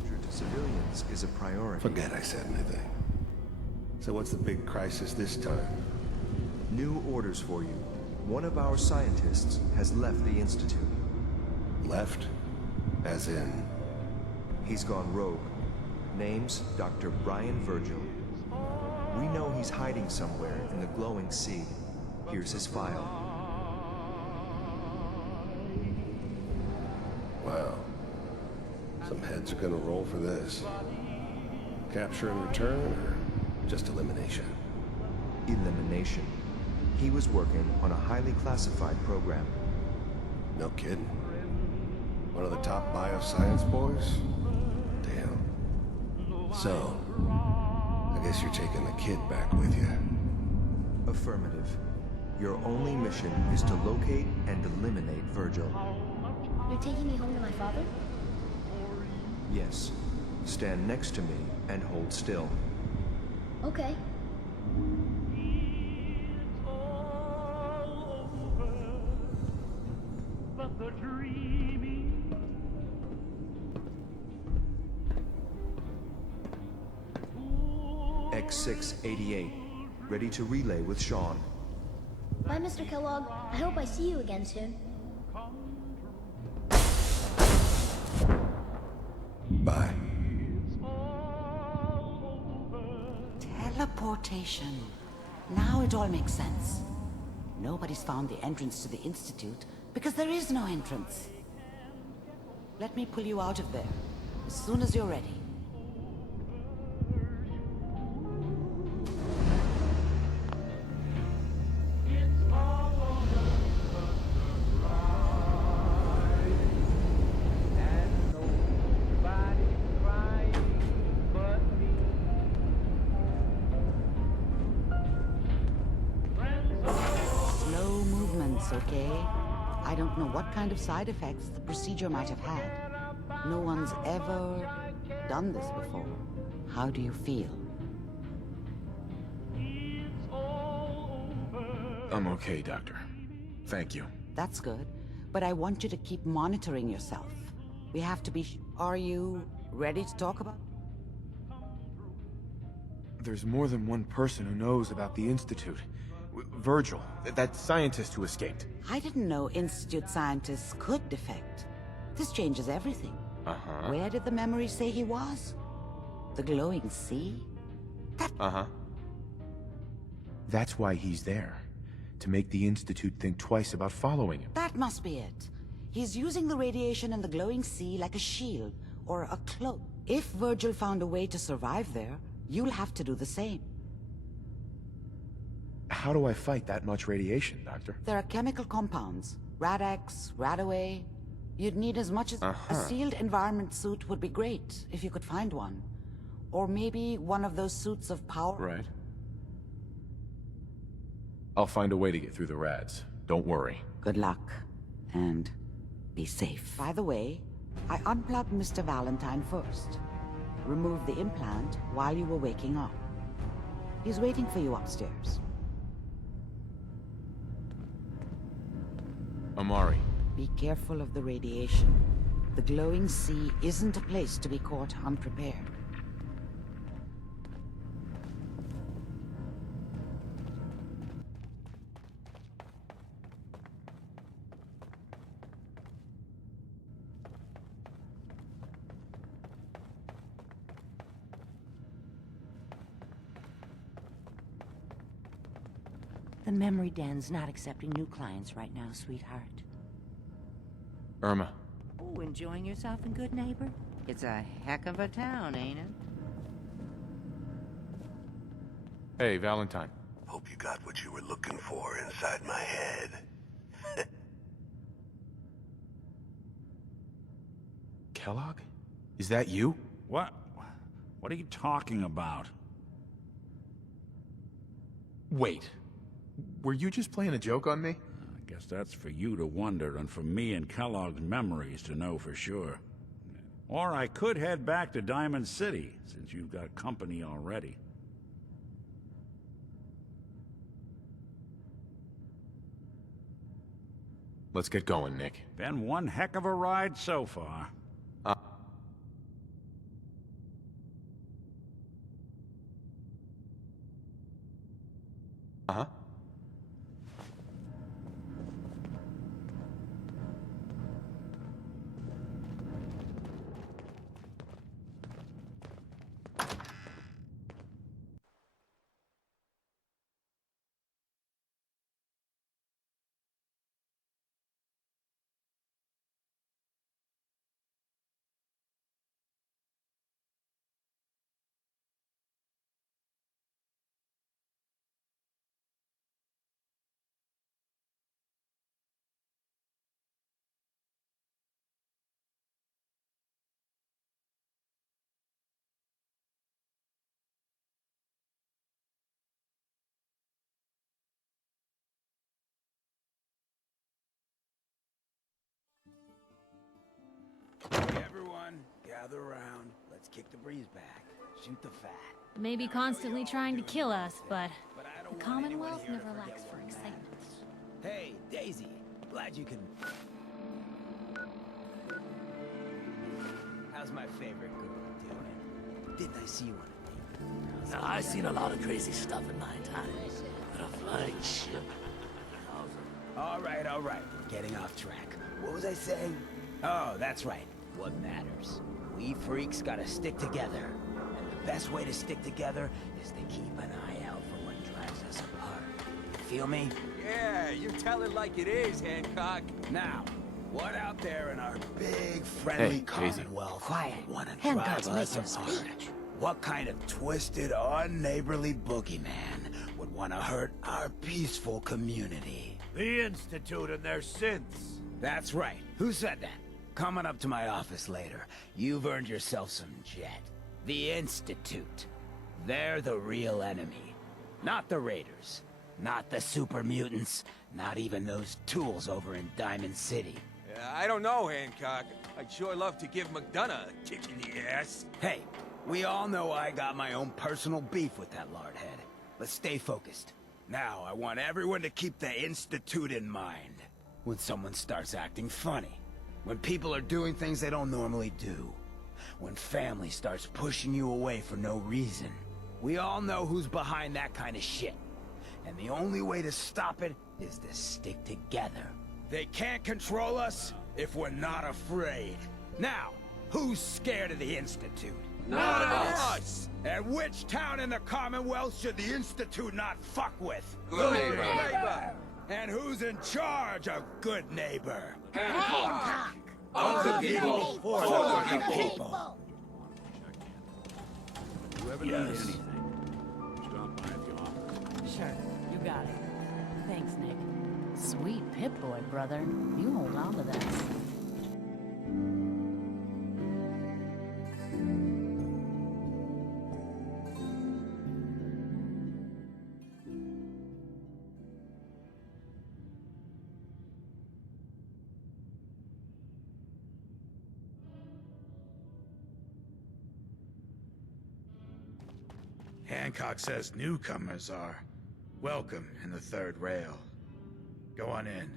To civilians is a priority. Forget I said anything. So what's the big crisis this time? New orders for you. One of our scientists has left the Institute. Left? As in? He's gone rogue. Name's Dr. Brian Virgil. We know he's hiding somewhere in the glowing sea. Here's his file. Wow. Some heads are gonna roll for this. Capture and return, or just elimination? Elimination. He was working on a highly classified program. No kidding. One of the top bioscience boys? Damn. So, I guess you're taking the kid back with you. Affirmative. Your only mission is to locate and eliminate Virgil. You're taking me home to my father? Yes. Stand next to me and hold still. Okay. X688. Ready to relay with Sean. Bye, Mr. Kellogg. I hope I see you again soon. Bye. Teleportation. Now it all makes sense. Nobody's found the entrance to the Institute because there is no entrance. Let me pull you out of there as soon as you're ready. Okay? I don't know what kind of side effects the procedure might have had. No one's ever done this before. How do you feel? I'm okay, Doctor. Thank you. That's good. But I want you to keep monitoring yourself. We have to be... Are you ready to talk about... There's more than one person who knows about the Institute. Virgil, that scientist who escaped. I didn't know Institute scientists could defect. This changes everything. Uh-huh. Where did the memory say he was? The glowing sea? Uh-huh. That's why he's there. To make the Institute think twice about following him. That must be it. He's using the radiation in the glowing sea like a shield or a cloak. If Virgil found a way to survive there, you'll have to do the same. How do I fight that much radiation, Doctor? There are chemical compounds. Rad-X, Radaway. You'd need as much as... A sealed environment suit would be great, if you could find one. Or maybe one of those suits of power... Right. I'll find a way to get through the rads. Don't worry. Good luck. And be safe. By the way, I unplugged Mr. Valentine first. Removed the implant while you were waking up. He's waiting for you upstairs. Amari. Be careful of the radiation. The glowing sea isn't a place to be caught unprepared. The memory den's not accepting new clients right now, sweetheart. Irma. Oh, enjoying yourself in Good Neighbor? It's a heck of a town, ain't it? Hey, Valentine. Hope you got what you were looking for inside my head. Kellogg? Is that you? What? What are you talking about? Wait. Were you just playing a joke on me? I guess that's for you to wonder, and for me and Kellogg's memories to know for sure. Or I could head back to Diamond City, since you've got company already. Let's get going, Nick. Been one heck of a ride so far. Uh-huh. Everyone, gather around. Let's kick the breeze back. Shoot the fat. Maybe constantly trying to kill us, but the Commonwealth never lacks for excitement. Hey, Daisy. Glad you can... How's my favorite girl doing? Didn't I see you on a date? I've seen a lot of crazy stuff in my time. But a flying ship. All right. We're getting off track. What was I saying? Oh, that's right. What matters? We freaks gotta stick together. And the best way to stick together is to keep an eye out for what drives us apart. Feel me? Yeah, you tell it like it is, Hancock. Now, what out there in our big, friendly Commonwealth wanna drive us apart? What kind of twisted, unneighborly boogeyman would wanna hurt our peaceful community? The Institute and their synths. That's right. Who said that? Coming up to my office later. You've earned yourself some jet. The Institute. They're the real enemy. Not the Raiders. Not the super mutants. Not even those tools over in Diamond City. I don't know, Hancock. I'd sure love to give McDonough a kick in the ass. Hey, we all know I got my own personal beef with that lardhead. Let's stay focused. Now, I want everyone to keep the Institute in mind. When someone starts acting funny. When people are doing things they don't normally do. When family starts pushing you away for no reason. We all know who's behind that kind of shit. And the only way to stop it is to stick together. They can't control us if we're not afraid. Now, who's scared of the Institute? Not us! And which town in the Commonwealth should the Institute not fuck with? Good neighbor! And who's in charge of good neighbor? Hancock! Of the people, for the people! Whoever needs anything, stop by if you want. Sure, you got it. Thanks, Nick. Sweet Pip-Boy, brother. You hold on to that. Hancock says newcomers are welcome in the third rail. Go on in.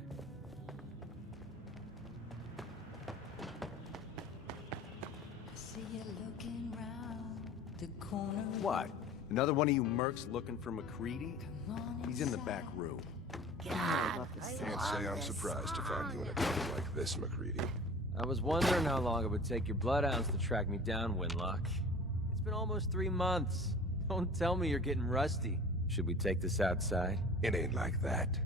See you looking round the corner. What? Another one of you mercs looking for McCready? He's in the back room. Can't say I'm surprised to find you in a trouble like this, McCready. I was wondering how long it would take your bloodhounds to track me down, Winlock. It's been almost 3 months. Don't tell me you're getting rusty. Should we take this outside? It ain't like that.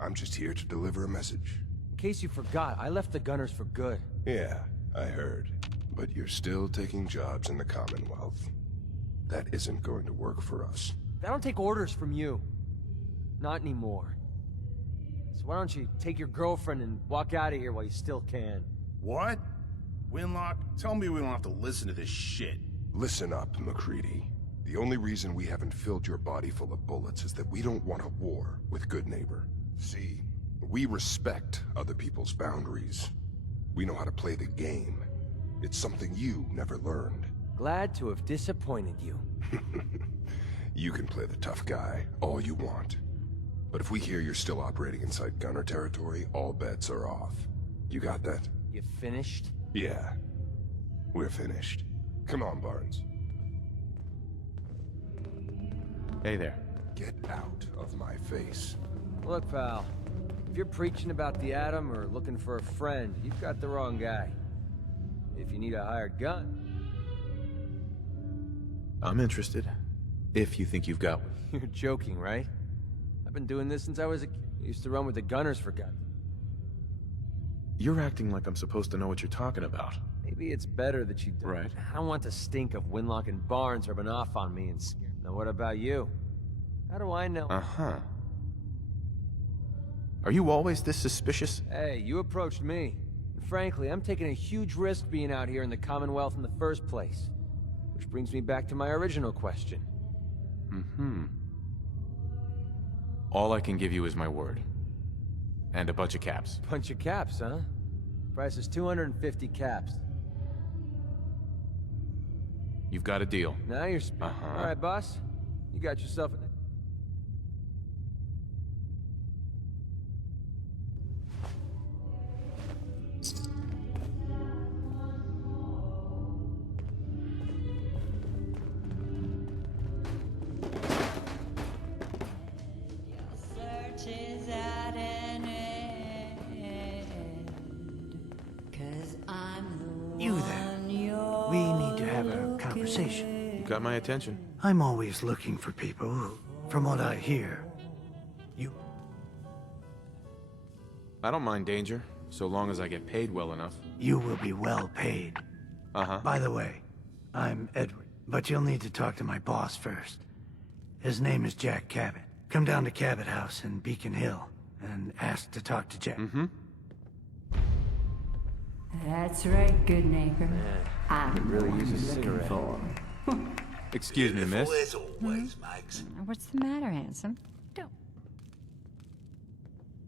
I'm just here to deliver a message. In case you forgot, I left the Gunners for good. Yeah, I heard. But you're still taking jobs in the Commonwealth. That isn't going to work for us. I don't take orders from you. Not anymore. As So why don't you take your girlfriend and walk out of here while you still can? What? Winlock, tell me we don't have to listen to this shit. Listen up, MacCready. The only reason we haven't filled your body full of bullets is that we don't want a war with Good Neighbor. See, we respect other people's boundaries. We know how to play the game. It's something you never learned. Glad to have disappointed you. You can play the tough guy all you want. But if we hear you're still operating inside Gunner territory, all bets are off. You got that? You finished? Yeah. We're finished. Come on, Barnes. Hey there. Get out of my face. Look, pal. If you're preaching about the atom or looking for a friend, you've got the wrong guy. If you need a hired gun... I'm interested. If you think you've got one. You're joking, right? I've been doing this since I was a kid. I used to run with the Gunners for guns. You're acting like I'm supposed to know what you're talking about. Maybe it's better that you don't. Right. I don't want the stink of Winlock and Barnes rubbing off on me and scare me. Now what about you? How do I know? Uh-huh. Are you always this suspicious? Hey, you approached me. And frankly, I'm taking a huge risk being out here in the Commonwealth in the first place. Which brings me back to my original question. Mm-hmm. All I can give you is my word. And a bunch of caps. Bunch of caps, huh? Price is 250 caps. You've got a deal. Now you're speaking. Uh-huh. All right, boss. You got yourself a... You there. We need to have a conversation. You got my attention. I'm always looking for people who, from what I hear, I don't mind danger, so long as I get paid well enough. you will be well paid. Uh-huh. By the way, I'm Edward, but you'll need to talk to my boss first. His name is Jack Cabot. Come down to Cabot House in Beacon Hill and ask to talk to Jack. Mm-hmm. That's right, good neighbor. I'm really the use a one you're looking cigarette. for. Excuse me, miss. As always, Max. What's the matter, handsome?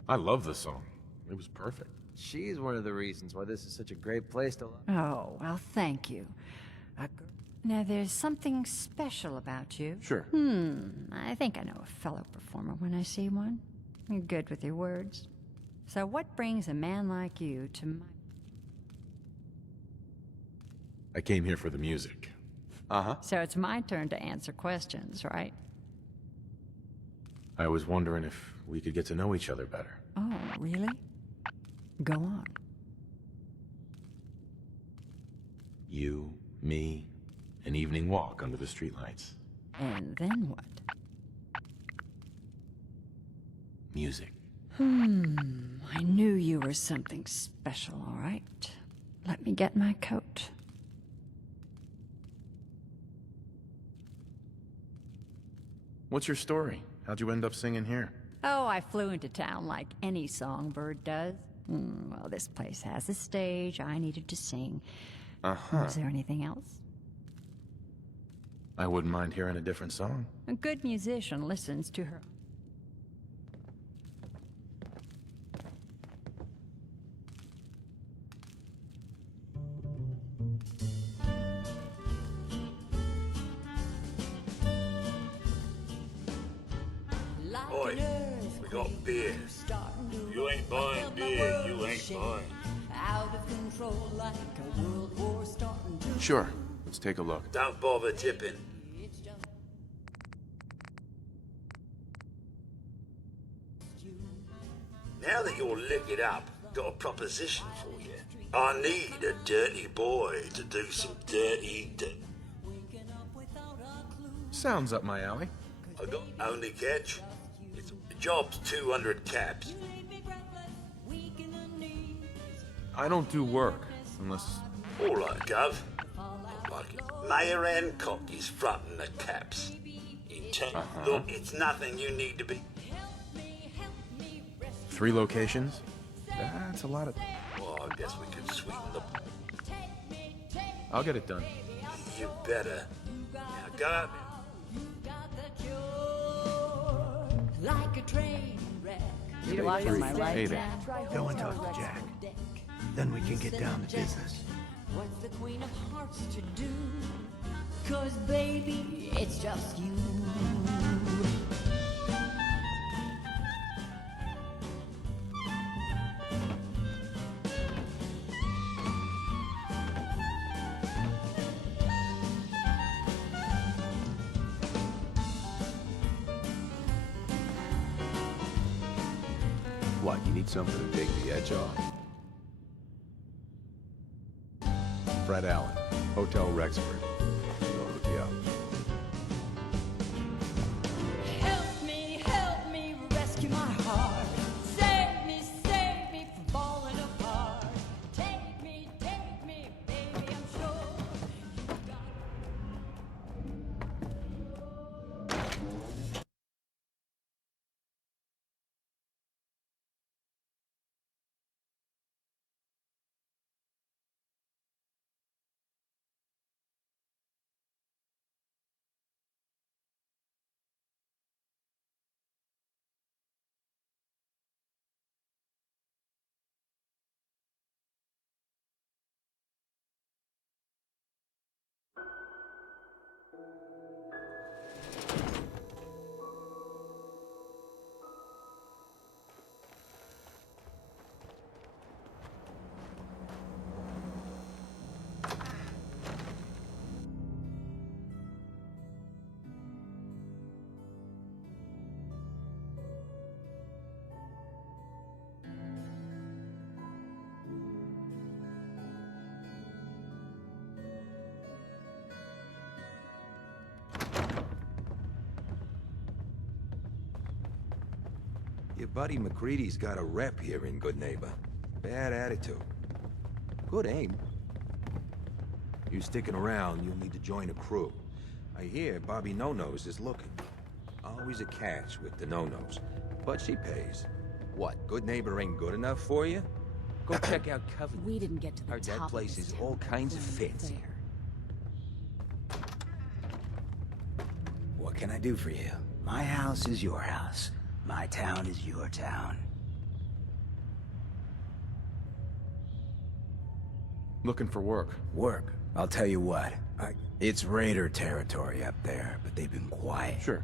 I love the song. It was perfect. She's one of the reasons why this is such a great place to live. Oh, well, thank you. Now, there's something special about you. Sure. I think I know a fellow performer when I see one. You're good with your words. So what brings a man like you to my... I came here for the music. Uh-huh. So it's my turn to answer questions, right? I was wondering if we could get to know each other better. Oh, really? Go on. You, me, an evening walk under the streetlights. And then what? Music. I knew you were something special, all right. Let me get my coat. What's your story? How'd you end up singing here? Oh, I flew into town like any songbird does. Well, this place has a stage. I needed to sing. Uh-huh. Was there anything else? I wouldn't mind hearing a different song. A good musician listens to her. Oi, we got beer. You ain't buying beer, you ain't buying. Out of control like a world war starting to... Sure. Let's take a look. Don't bother tipping. Now that you're liquored up, got a proposition for you. I need a dirty boy to do some dirty... Sounds up my alley. I got only catch. The job's 200 caps. I don't do work, unless... All right, Gov. Like it. Mayor Hancock is fronting the caps. Look, it's nothing you need to be... 3 locations? That's a lot of... Well, I guess we could sweeten the... I'll get it done. You better. Now, got me. Like a train wreck. Hey there. Go and talk to Jack. Then we can get down to business. What's the Queen of Hearts to do? 'Cause baby, it's just you. What, you need something to take the edge off? Fred Allen, Hotel Rexford. Go hook you up. Help me, rescue my heart. Save me from falling apart. Take me, baby, I'm sure. Your buddy McCready's got a rep here in Good Neighbor. Bad attitude. Good aim. You sticking around, you'll need to join a crew. I hear Bobby No-Nose is looking. Always a catch with the No-Nose. But she pays. What, Good Neighbor ain't good enough for you? Go check out Covenant. We didn't get to the Heard top that place of this is all town kinds of before we fancy. there. What can I do for you? My house is your house. My town is your town. Looking for work. Work? I'll tell you what. It's Raider territory up there, but they've been quiet. Sure.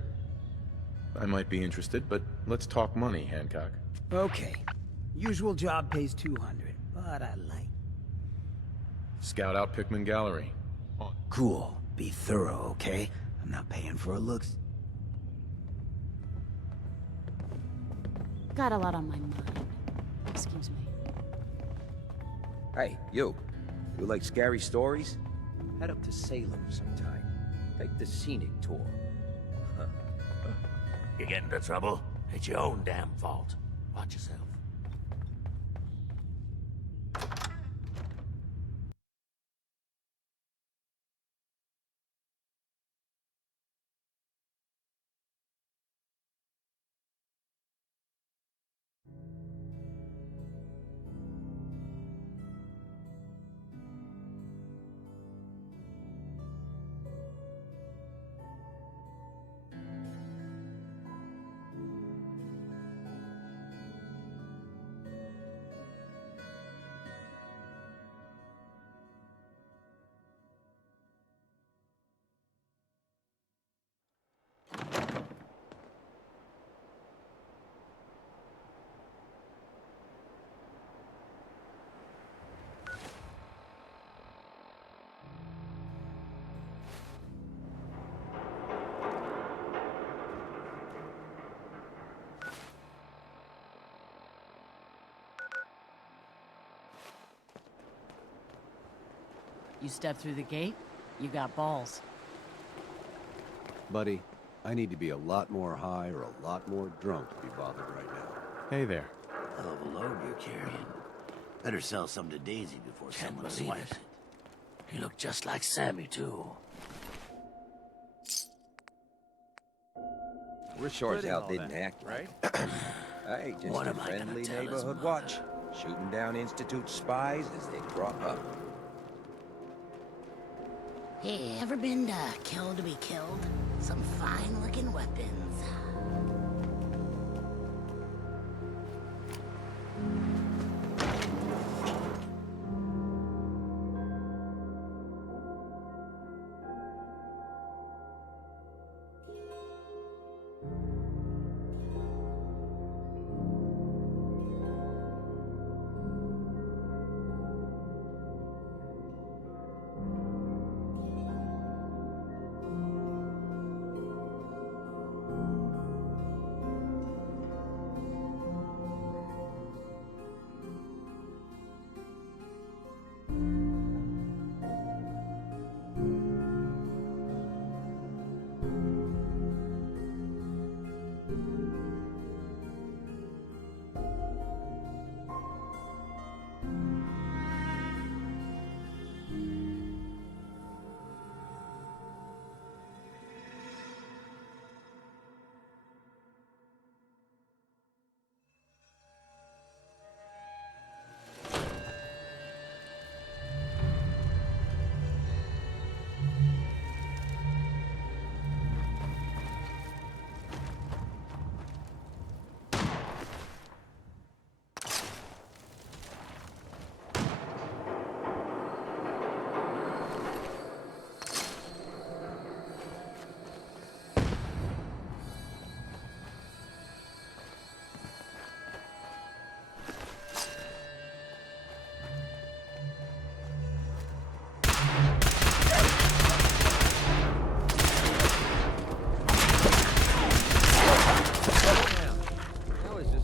I might be interested, but let's talk money, Hancock. Okay. Usual job pays 200, but I like... Scout out Pickman Gallery. Cool. Be thorough, okay? I'm not paying for looks. Got a lot on my mind. Excuse me. Hey, you. You like scary stories? Head up to Salem sometime. Take the scenic tour. You get into trouble, it's your own damn fault. Watch yourself. You step through the gate, you got balls. Buddy, I need to be a lot more high or a lot more drunk to be bothered right now. Hey there. Hell of a load you're carrying. Better sell some to Daisy before someone swipes it. You look just like Sammy, too. We're sure as hell didn't act right. Hey, just What a am I gonna friendly tell his neighborhood mother? watch. Shooting down Institute spies as they crop up. Hey, ever been killed to be killed? Some fine-looking weapons.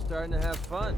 Starting to have fun.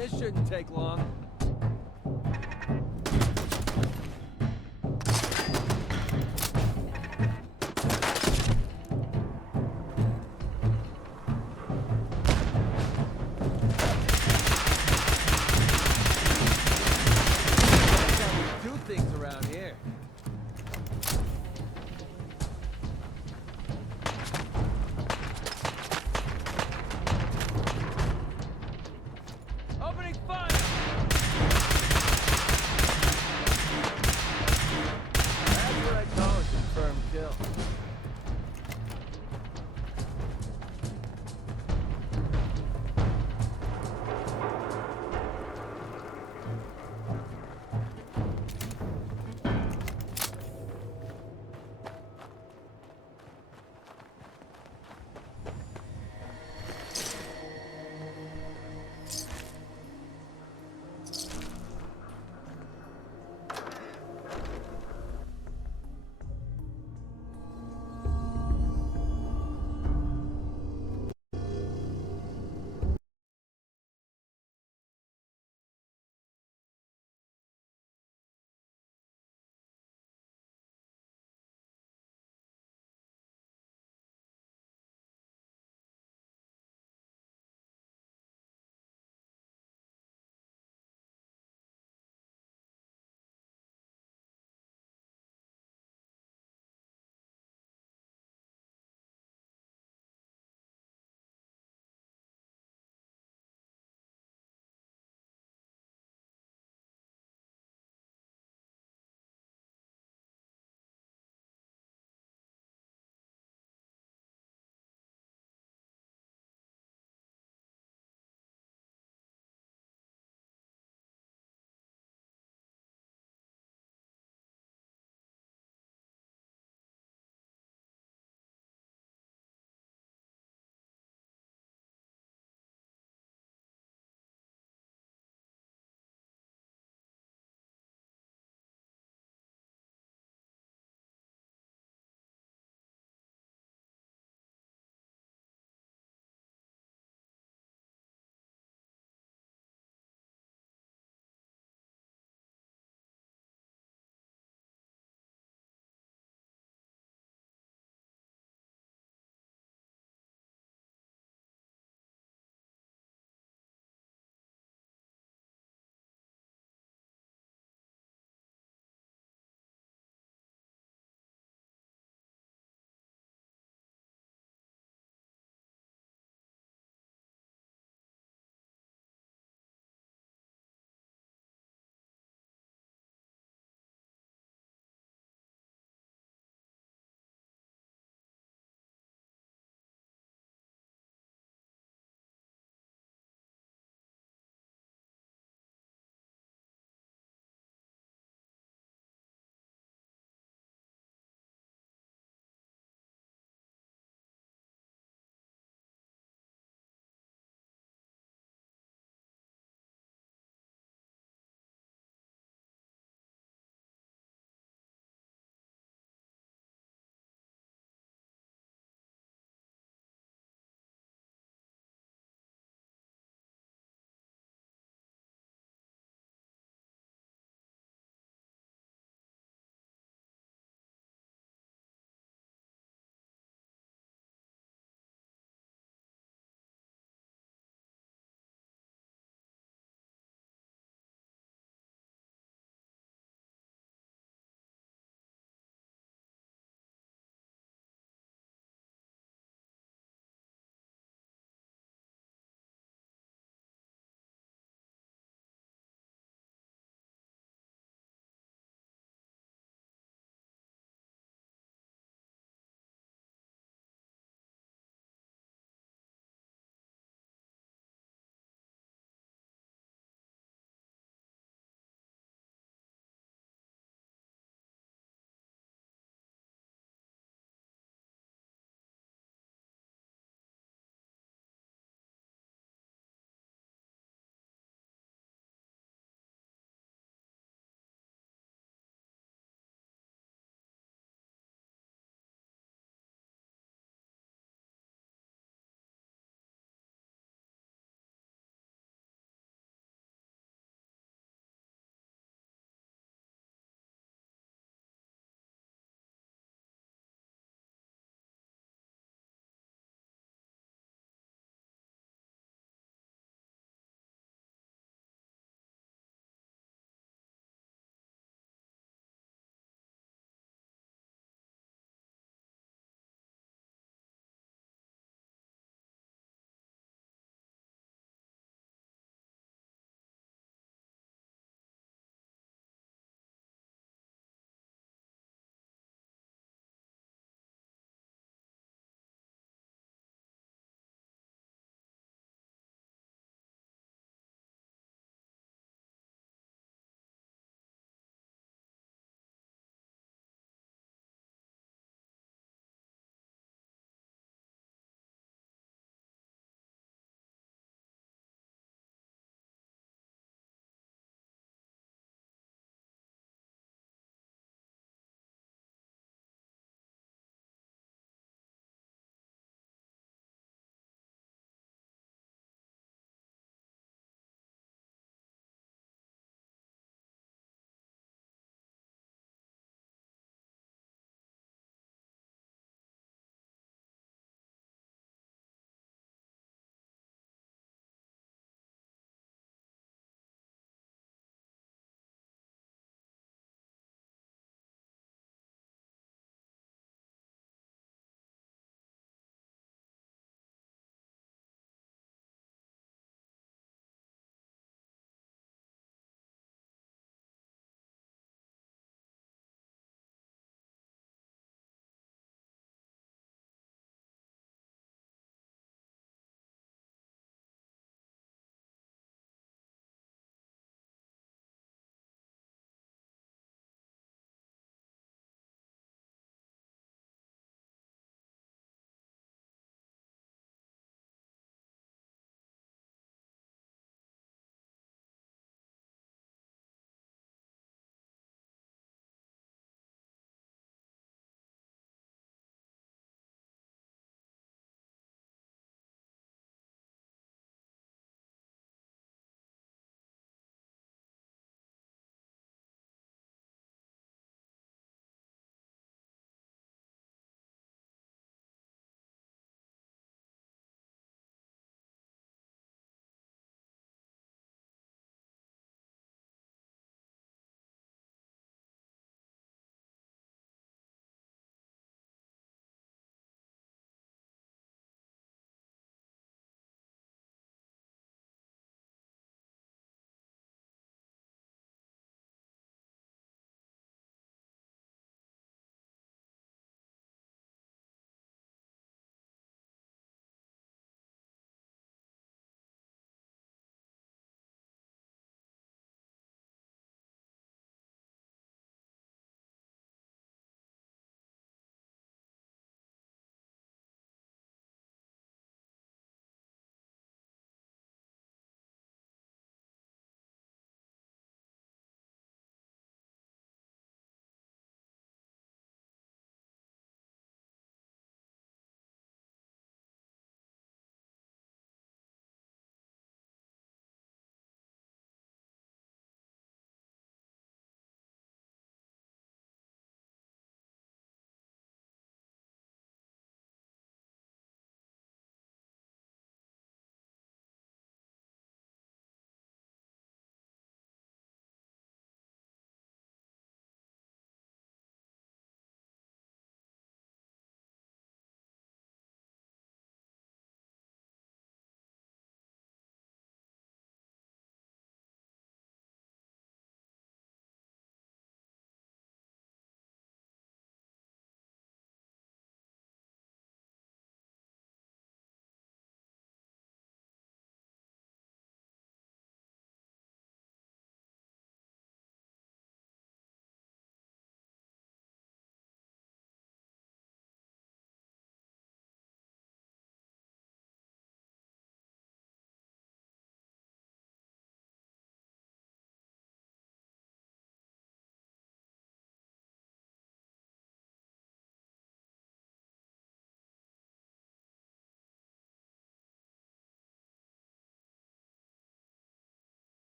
This shouldn't take long.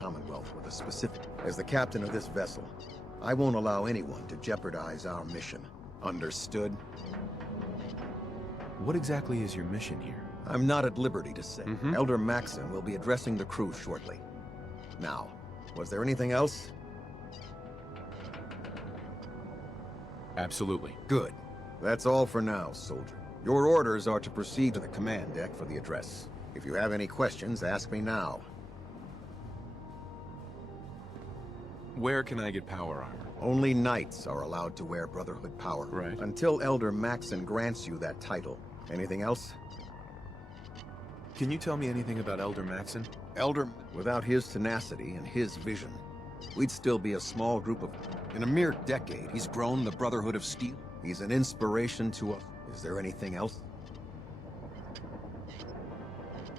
Commonwealth with a specific... As the captain of this vessel, I won't allow anyone to jeopardize our mission. Understood? What exactly is your mission here? I'm not at liberty to say. Elder Maxon will be addressing the crew shortly. Now, was there anything else? Absolutely. Good. That's all for now, soldier. Your orders are to proceed to the command deck for the address. If you have any questions, ask me now. Where can I get power armor? Only knights are allowed to wear Brotherhood power. Right. Until Elder Maxon grants you that title. Anything else? Can you tell me anything about Elder Maxon? Elder, without his tenacity and his vision, we'd still be a small group of... In a mere decade, he's grown the Brotherhood of Steel. He's an inspiration to us. Is there anything else?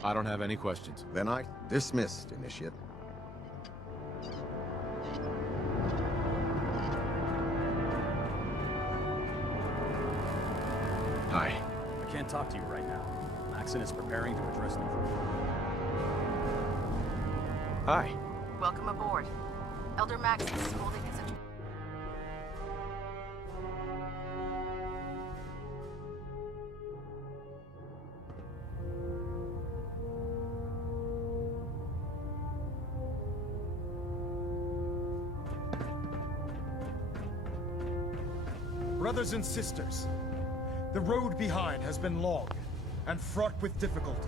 I don't have any questions. Then I... Dismissed, Initiate. Hi. I can't talk to you right now. Maxon is preparing to address the crew. Hi. Welcome aboard. Elder Maxon is holding his... Brothers and sisters, the road behind has been long and fraught with difficulty.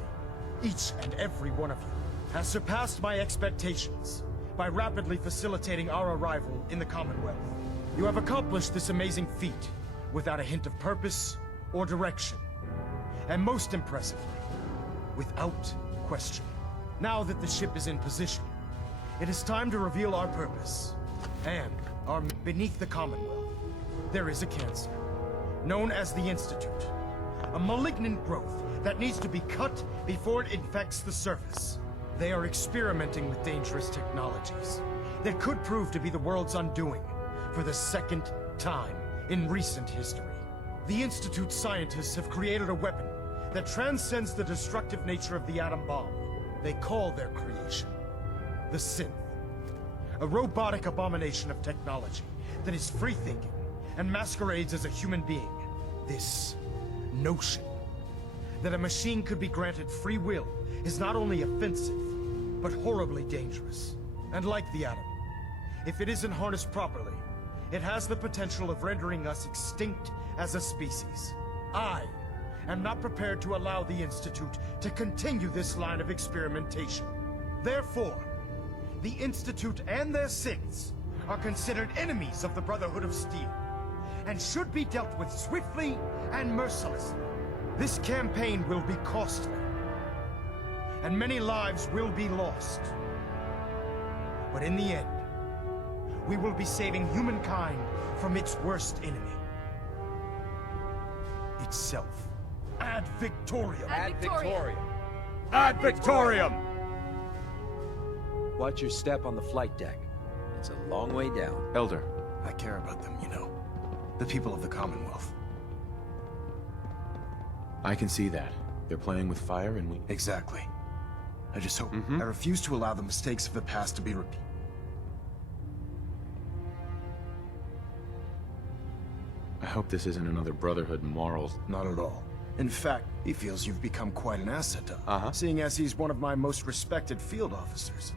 Each and every one of you has surpassed my expectations by rapidly facilitating our arrival in the Commonwealth. You have accomplished this amazing feat without a hint of purpose or direction. And most impressively, without question. Now that the ship is in position, it is time to reveal our purpose. And beneath the Commonwealth, there is a cancer, known as the Institute. A malignant growth that needs to be cut before it infects the surface. They are experimenting with dangerous technologies that could prove to be the world's undoing for the second time in recent history. The Institute's scientists have created a weapon that transcends the destructive nature of the atom bomb. They call their creation the Synth. A robotic abomination of technology that is free-thinking and masquerades as a human being. This notion that a machine could be granted free will is not only offensive, but horribly dangerous. And like the atom, if it isn't harnessed properly, it has the potential of rendering us extinct as a species. I am not prepared to allow the Institute to continue this line of experimentation. Therefore, the Institute and their synths are considered enemies of the Brotherhood of Steel, and should be dealt with swiftly and mercilessly. This campaign will be costly, and many lives will be lost. But in the end, we will be saving humankind from its worst enemy. Itself. Ad Victoriam! Ad Victoriam! Ad Victoriam! Watch your step on the flight deck. It's a long way down. Elder. I care about them, you know. The people of the Commonwealth. I can see that. They're playing with fire and we... Exactly. I just hope... I refuse to allow the mistakes of the past to be repeated. I hope this isn't another Brotherhood morals. Not at all. In fact, he feels you've become quite an asset to him, seeing as he's one of my most respected field officers.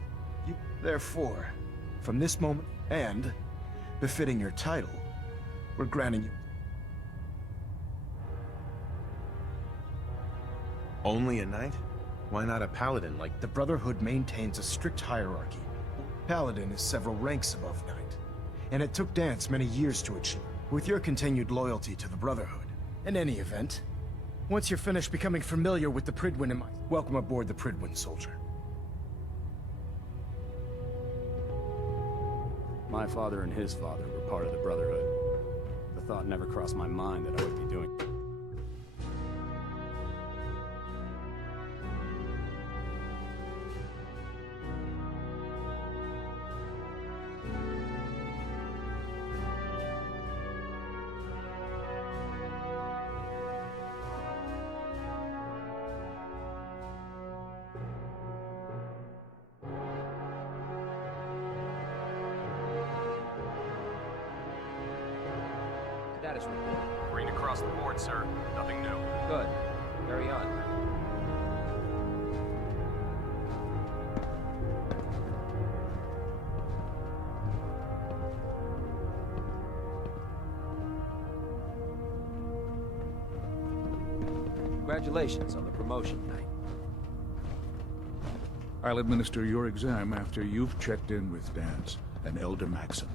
Therefore, from this moment, and befitting your title, we're granting you... Only a knight? Why not a paladin like... The Brotherhood maintains a strict hierarchy. Paladin is several ranks above knight, and it took Dance many years to achieve. With your continued loyalty to the Brotherhood. In any event, once you're finished becoming familiar with the Pridwin, welcome aboard the Pridwin, soldier. My father and his father were part of the Brotherhood. The thought never crossed my mind that I would be doing... status report? Green across the board, sir. Nothing new. Good. Carry on. Congratulations on the promotion, Knight. I'll administer your exam after you've checked in with Dance and Elder Maxon.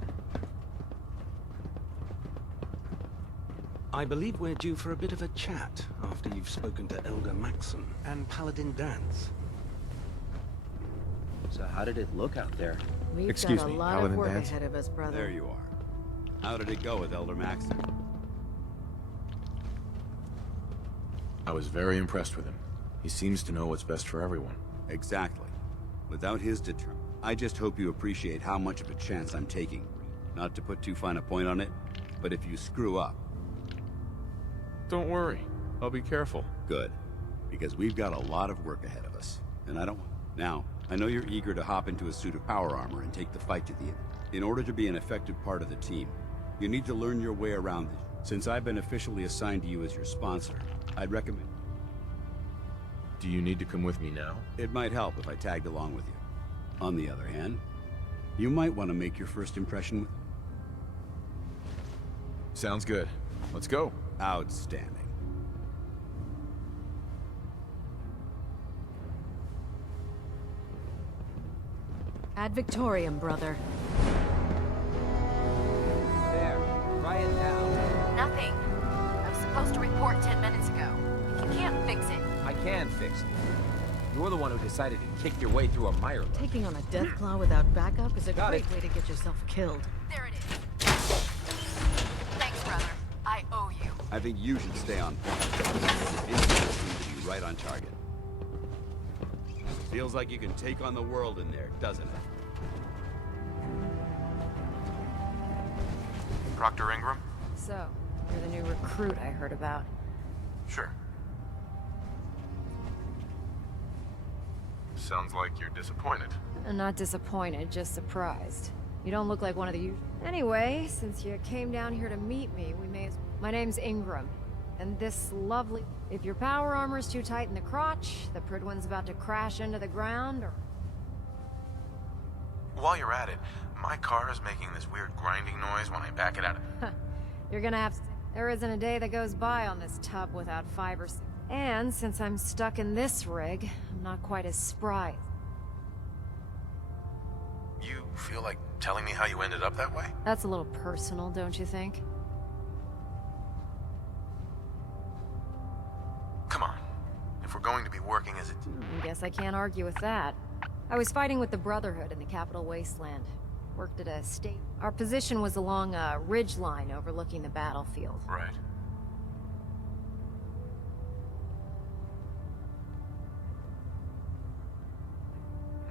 I believe we're due for a bit of a chat after you've spoken to Elder Maxon and Paladin Dance. So how did it look out there? We've got a lot of work ahead of us, brother. There you are. How did it go with Elder Maxon? I was very impressed with him. He seems to know what's best for everyone. Exactly. Without his determination, I just hope you appreciate how much of a chance I'm taking. Not to put too fine a point on it, but if you screw up... Don't worry. I'll be careful. Good. Because we've got a lot of work ahead of us, and I don't want... Now, I know you're eager to hop into a suit of power armor and take the fight to the end. In order to be an effective part of the team, you need to learn your way around this. Since I've been officially assigned to you as your sponsor, I'd recommend... Do you need to come with me now? It might help if I tagged along with you. On the other hand, you might want to make your first impression with... Sounds good. Let's go. Outstanding. Ad Victoriam, brother. There. Try it now. Nothing. I was supposed to report 10 minutes ago. If you can't fix it... I can fix it. You're the one who decided to kick your way through a mire load. Taking on a deathclaw without backup is a Got great it. way to get yourself killed. There it is. Thanks, brother. I owe you. I think you should stay on point. It seems to be right on target. Feels like you can take on the world in there, doesn't it? Proctor Ingram? So, you're the new recruit I heard about. Sure. Sounds like you're disappointed. I'm not disappointed, just surprised. You don't look like one of the usual. Anyway, since you came down here to meet me, we may as... My name's Ingram. And this lovely... If your power armor's too tight in the crotch, the Pridwin's about to crash into the ground, or... While you're at it, my car is making this weird grinding noise when I back it out of... You're gonna have to... There isn't a day that goes by on this tub without fibers. And since I'm stuck in this rig, I'm not quite as spry. You feel like telling me how you ended up that way? That's a little personal, don't you think? Come on. If we're going to be working as a team... I guess I can't argue with that. I was fighting with the Brotherhood in the Capital Wasteland. Worked at a state... Our position was along a ridge line overlooking the battlefield. Right.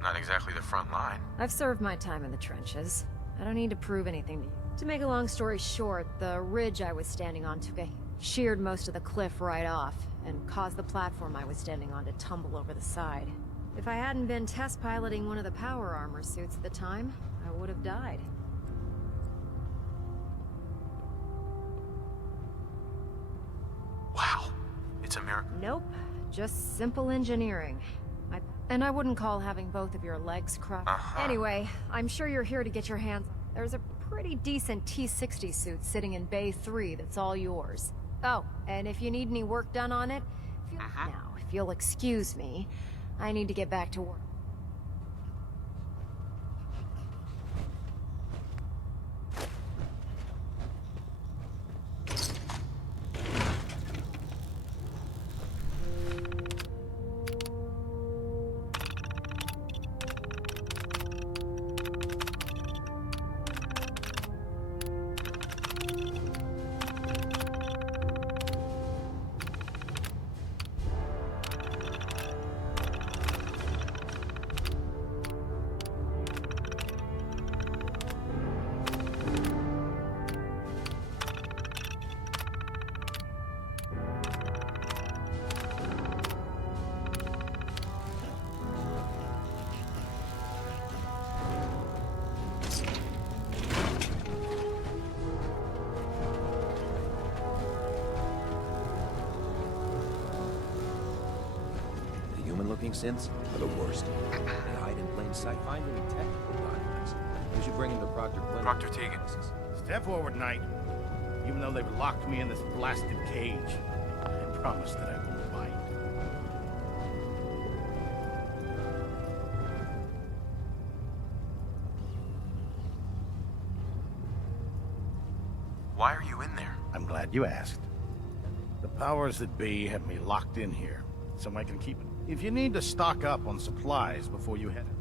Not exactly the front line. I've served my time in the trenches. I don't need to prove anything to you. To make a long story short, the ridge I was standing on sheared most of the cliff right off, and caused the platform I was standing on to tumble over the side. If I hadn't been test piloting one of the power armor suits at the time, I would have died. Wow. It's a miracle. Nope. Just simple engineering. And I wouldn't call having both of your legs crossed. Anyway, I'm sure you're here to get your hands... There's a pretty decent T-60 suit sitting in Bay 3 that's all yours. Oh, and if you need any work done on it... Now, if you'll excuse me, I need to get back to work. looking synths are the worst. They hide in plain sight. Find any technical documents. We should bring them to Proctor Flynn. Proctor Tegan. Step forward, Knight. Even though they've locked me in this blasted cage, I promise that I won't bite. Why are you in there? I'm glad you asked. The powers that be have me locked in here, so I can keep it. If you need to stock up on supplies before you head out.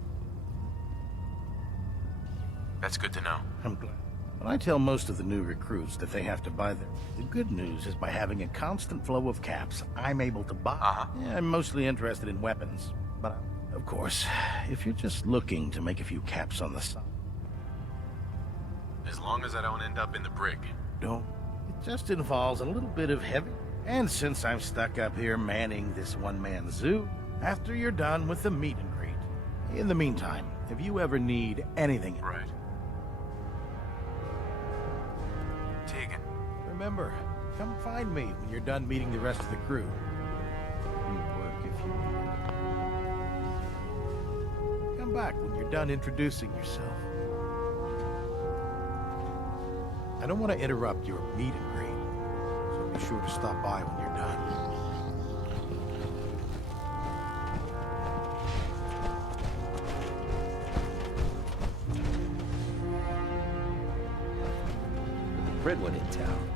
That's good to know. I'm glad. When I tell most of the new recruits that they have to buy them, the good news is by having a constant flow of caps, I'm able to buy. Yeah, I'm mostly interested in weapons, but of course, if you're just looking to make a few caps on the side. As long as I don't end up in the brig. Don't. It just involves a little bit of heavy. And since I'm stuck up here manning this one-man zoo, after you're done with the meet and greet. In the meantime, if you ever need anything... Right. Tegan. Remember, come find me when you're done meeting the rest of the crew. Free work if you need it. Come back when you're done introducing yourself. I don't want to interrupt your meet and greet, so be sure to stop by when you're done. With the Prid one in town,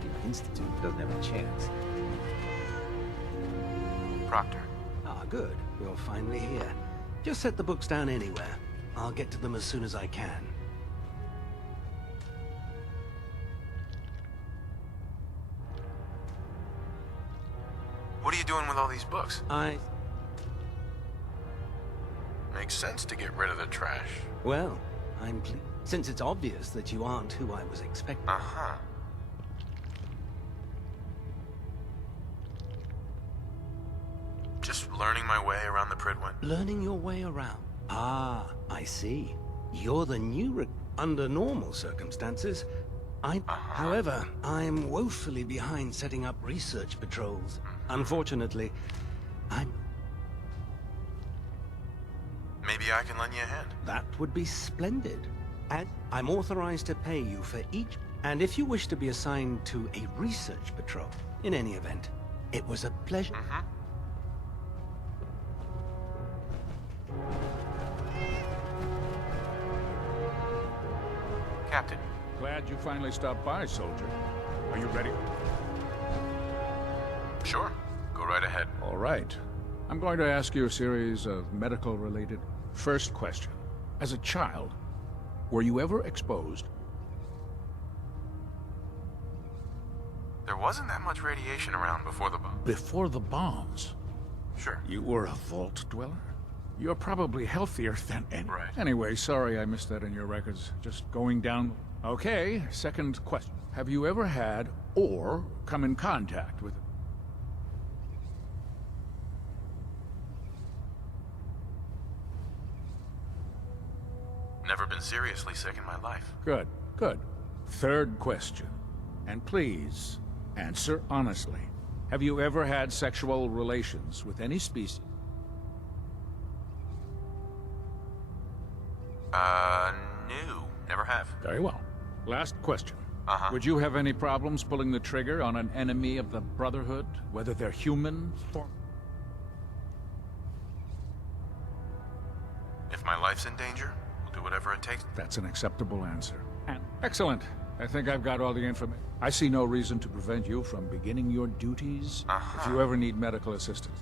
the Institute doesn't have a chance. Proctor. Ah, good. You're finally here. Just set the books down anywhere. I'll get to them as soon as I can. What are you doing with all these books? Makes sense to get rid of the trash. Well, I'm pleased. Since it's obvious that you aren't who I was expecting. Uh-huh. Just learning my way around the Pridwin. Learning your way around. Ah, I see. You're the new under normal circumstances. However, I'm woefully behind setting up research patrols. Unfortunately, Maybe I can lend you a hand. That would be splendid. And I'm authorized to pay you for each. And if you wish to be assigned to a research patrol, in any event, it was a pleasure. Captain. Glad you finally stopped by, soldier. Are you ready? Sure. Go right ahead. All right. I'm going to ask you a series of medical-related... First question. As a child, were you ever exposed? There wasn't that much radiation around before the bomb. Before the bombs? Sure. You were a vault dweller? You're probably healthier than any... Right. Anyway, sorry I missed that in your records. Just going down... Okay, second question. Have you ever had, or come in contact with... Never been seriously sick in my life. Good, good. Third question. And please, answer honestly. Have you ever had sexual relations with any species? No. Never have. Very well. Last question. Uh-huh. Would you have any problems pulling the trigger on an enemy of the Brotherhood, whether they're human or... If my life's in danger, we'll do whatever it takes. That's an acceptable answer. Excellent. I think I've got all the information. I see no reason to prevent you from beginning your duties if you ever need medical assistance.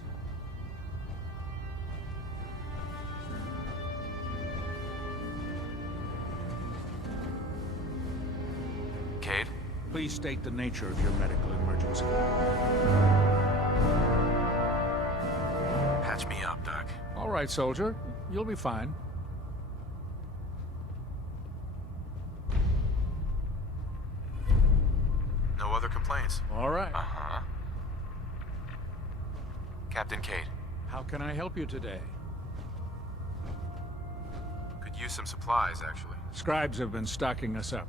Cade? Please state the nature of your medical emergency. Patch me up, Doc. All right, soldier. You'll be fine. No other complaints. All right. Uh-huh. Captain Cade. How can I help you today? Could use some supplies, actually. Scribes have been stocking us up.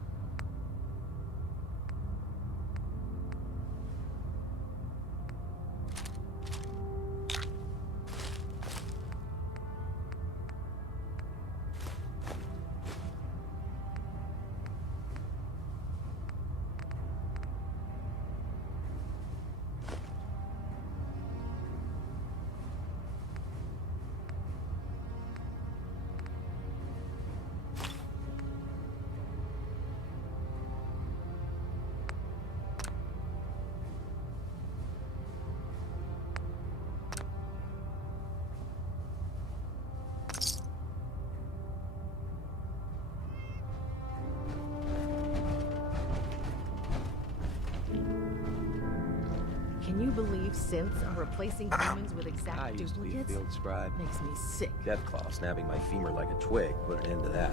Can you believe synths are replacing humans with exact I used to be a duplicates? field scribe. Makes me sick. Deathclaw snapping my femur like a twig put an end to that.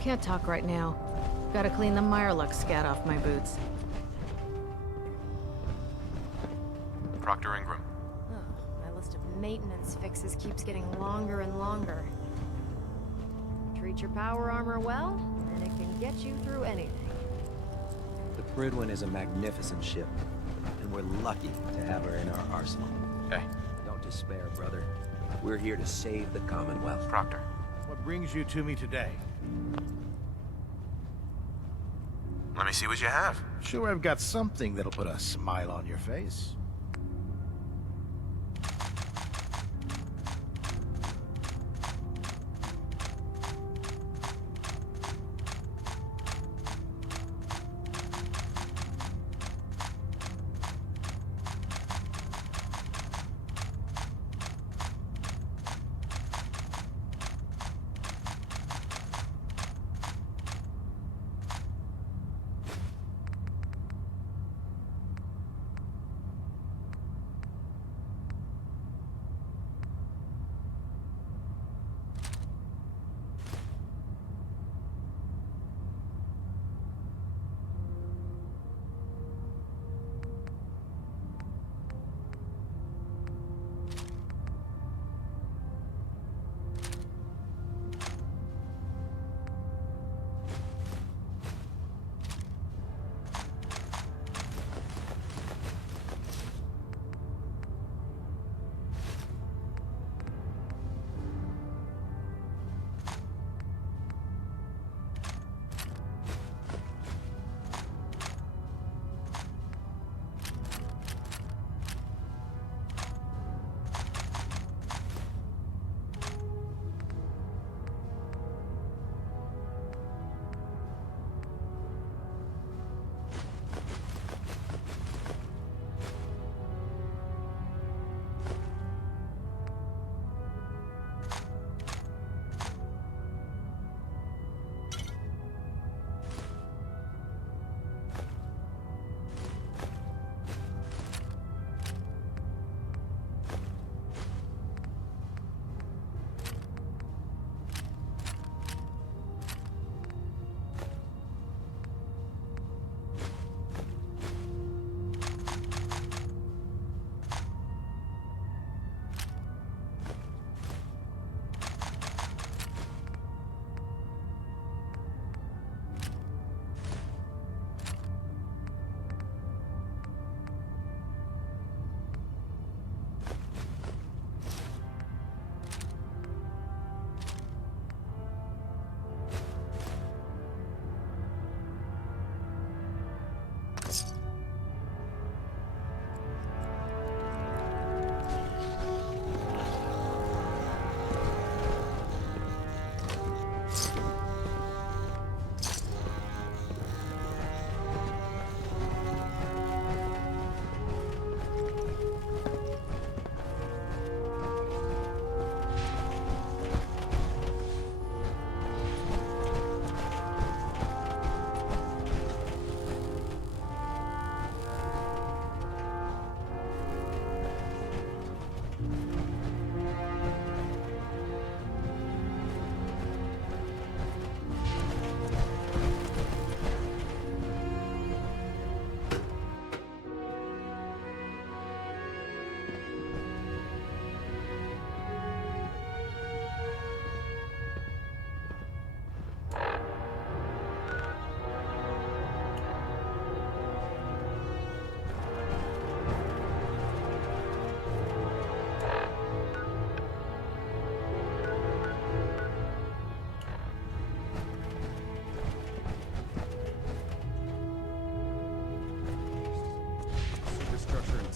Can't talk right now. Gotta clean the Mirelux scat off my boots. Proctor Ingram. Oh, my list of maintenance fixes keeps getting longer and longer. Treat your power armor well, and it can get you through anything. The Pridwin is a magnificent ship, and we're lucky to have her in our arsenal. Hey. Don't despair, brother. We're here to save the Commonwealth. Proctor. What brings you to me today? Let me see what you have. Sure, I've got something that'll put a smile on your face.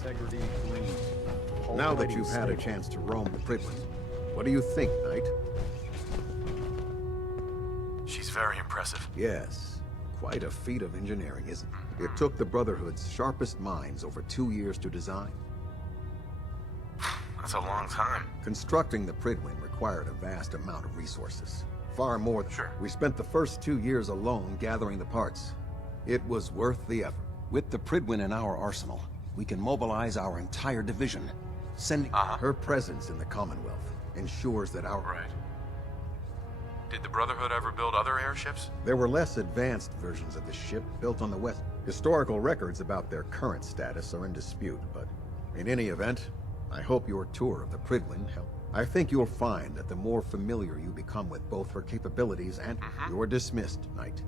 Integrity green. Now that you've had a chance to roam the Pridwin, what do you think, Knight? She's very impressive. Yes. Quite a feat of engineering, isn't it? It took the Brotherhood's sharpest minds over 2 years to design. That's a long time. Constructing the Pridwin required a vast amount of resources. Far more than... Sure. We spent the first 2 years alone gathering the parts. It was worth the effort. With the Prydwen in our arsenal, we can mobilize our entire division. Sending her presence in the Commonwealth ensures that our... Right. Did the Brotherhood ever build other airships? There were less advanced versions of the ship built on the West. Historical records about their current status are in dispute, but in any event, I hope your tour of the Prydwen helped. I think you'll find that the more familiar you become with both her capabilities and... You're dismissed, Knight.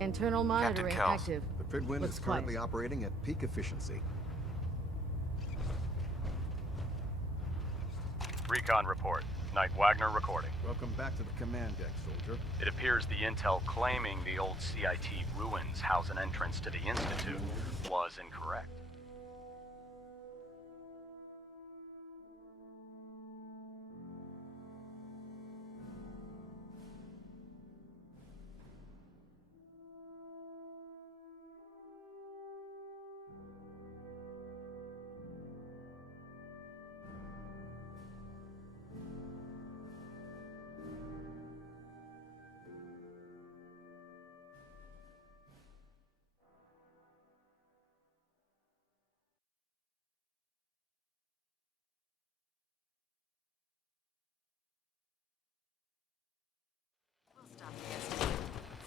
Internal monitoring active. The Prydwen is currently operating at peak efficiency. Recon report. Knight Wagner recording. Welcome back to the command deck, soldier. It appears the intel claiming the old CIT ruins house an entrance to the Institute was incorrect.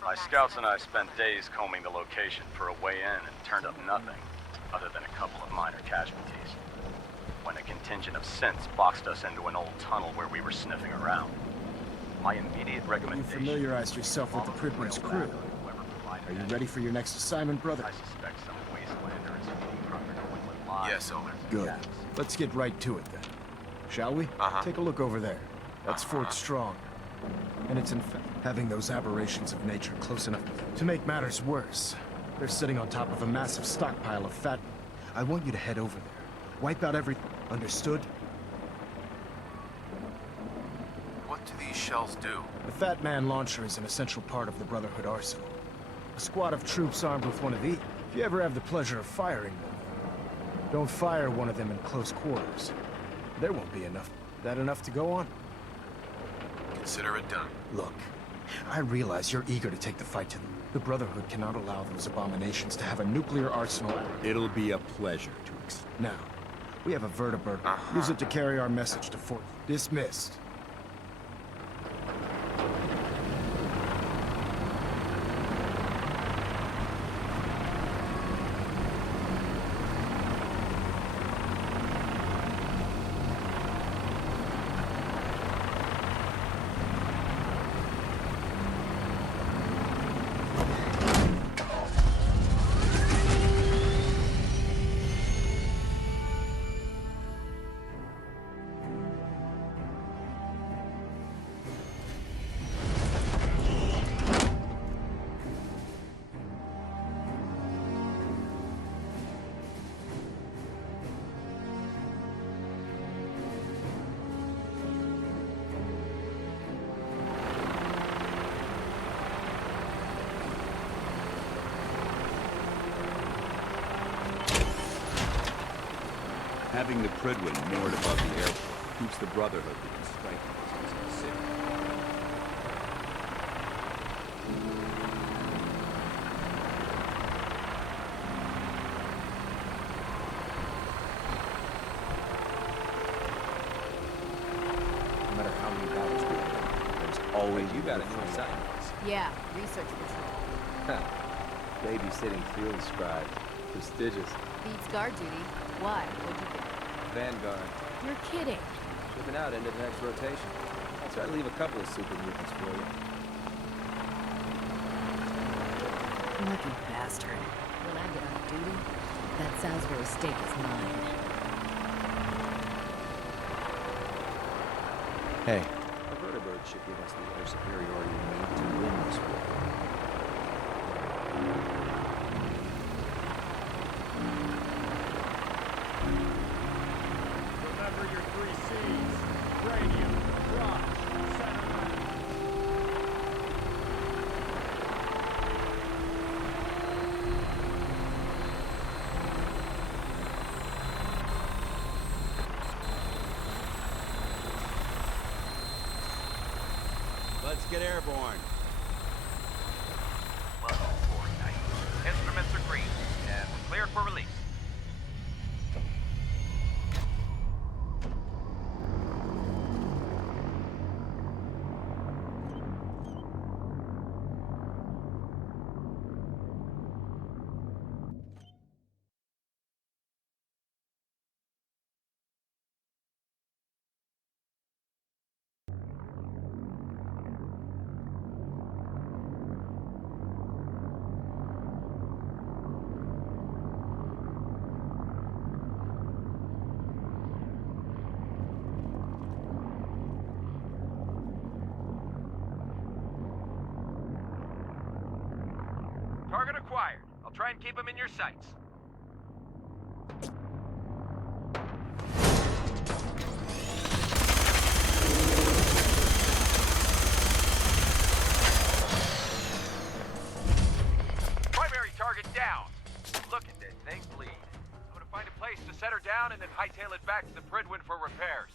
My scouts and I spent days combing the location for a way in and turned up nothing, other than a couple of minor casualties. When a contingent of synths boxed us into an old tunnel where we were sniffing around. My immediate recommendation... You familiarized yourself with the Prydwen's crew. Are you ready for your next assignment, brother? I suspect some wastelander is feeding Crucker to Windland Live. Yes, Elder. Good. Let's get right to it then. Shall we? Take a look over there. That's Fort Strong. And it's in fact having those aberrations of nature close enough to make matters worse. They're sitting on top of a massive stockpile of fat. I want you to head over there. Wipe out every... Understood? What do these shells do? The Fat Man launcher is an essential part of the Brotherhood arsenal. A squad of troops armed with one of these. If you ever have the pleasure of firing them, don't fire one of them in close quarters. There won't be enough. That enough to go on? Consider it done. Look, I realize you're eager to take the fight to them. The Brotherhood cannot allow those abominations to have a nuclear arsenal. It'll be a pleasure to Now, we have a vertibird. Use it to carry our message to Fort. Dismissed. Having the Prydwen moored above the airport keeps the Brotherhood within striking distance of the city. No matter how many battles we win, there's always you got it from science. Yeah, research patrol. Babysitting field scribe. Prestigious. Beats guard duty. Why? What'd you get? Vanguard. You're kidding. Shipping out into the next rotation. I'll try to leave a couple of super mutants for you. Lucky bastard. When I get on duty, that Salisbury steak is mine. Hey. A vertibird should give us the air superiority we need to win this war. Remember your 3 C's. Cranium, crotch, center mass. Let's get airborne. Target acquired. I'll try and keep him in your sights. Primary target down. Look at that thing bleed. I'm gonna find a place to set her down and then hightail it back to the Prydwen for repairs.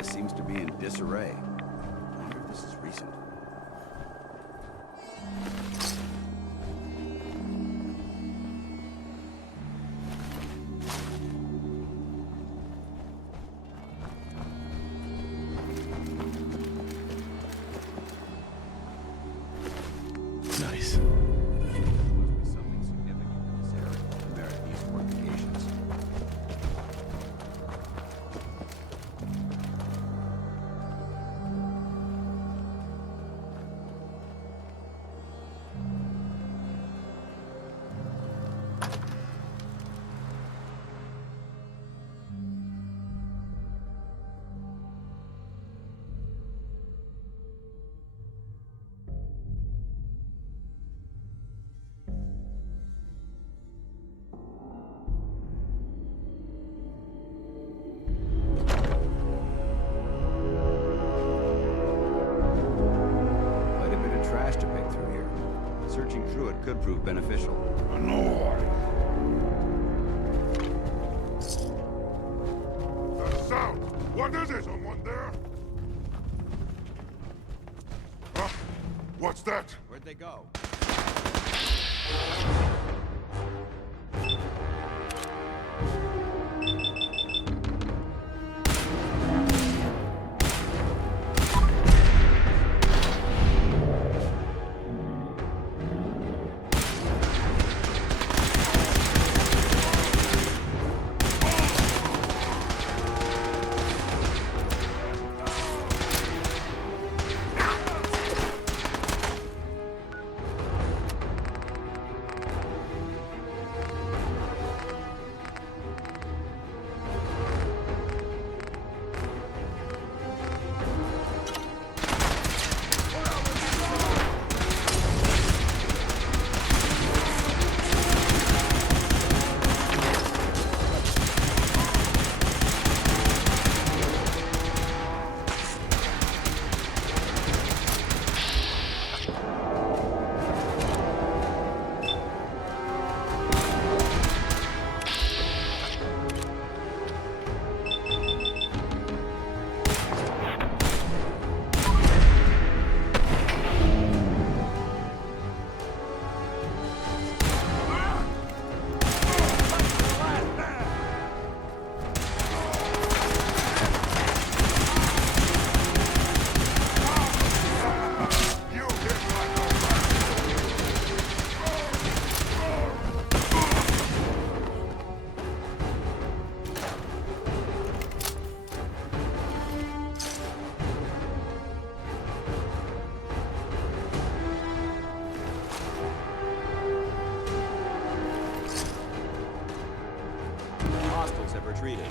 Seems to be in disarray. I wonder if this is recent. Nice. Must be something significant in this area to merit these fortifications. To pick through here. Searching through it could prove beneficial. That sound! What is it? Someone there? Huh? What's that? Where'd they go? Softworks have retreated.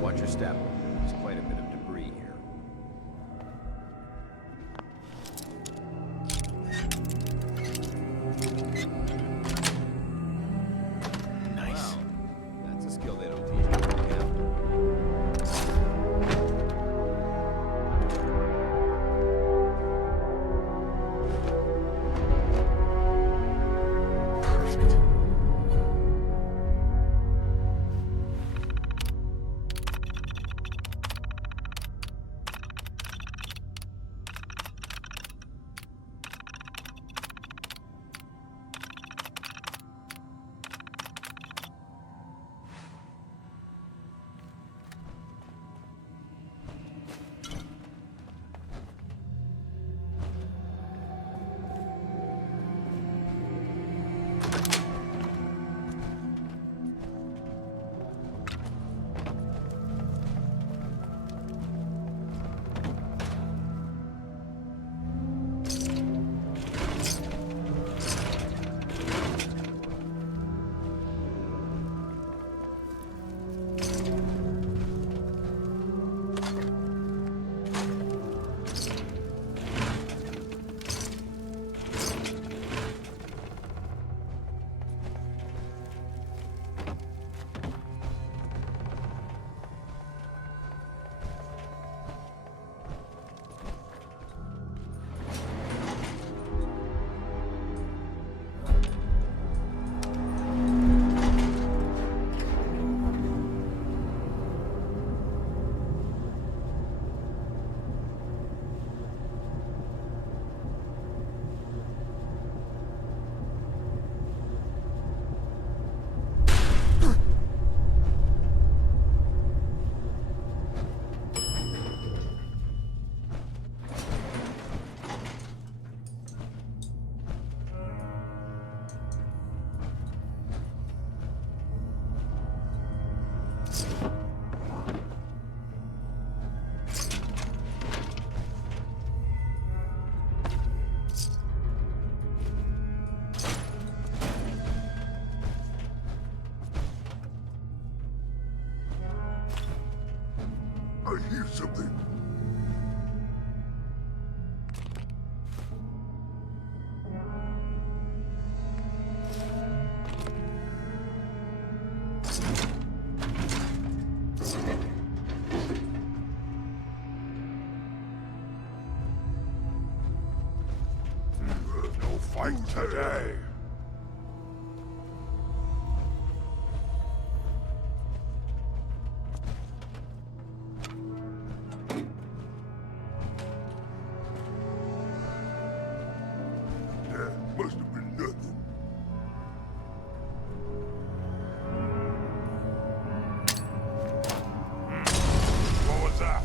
Watch your step. There's quite a bit of debris here. Nice. Wow. That's a skill they don't teach you at camp. I hear something. fight today. That must have been nothing. What was that?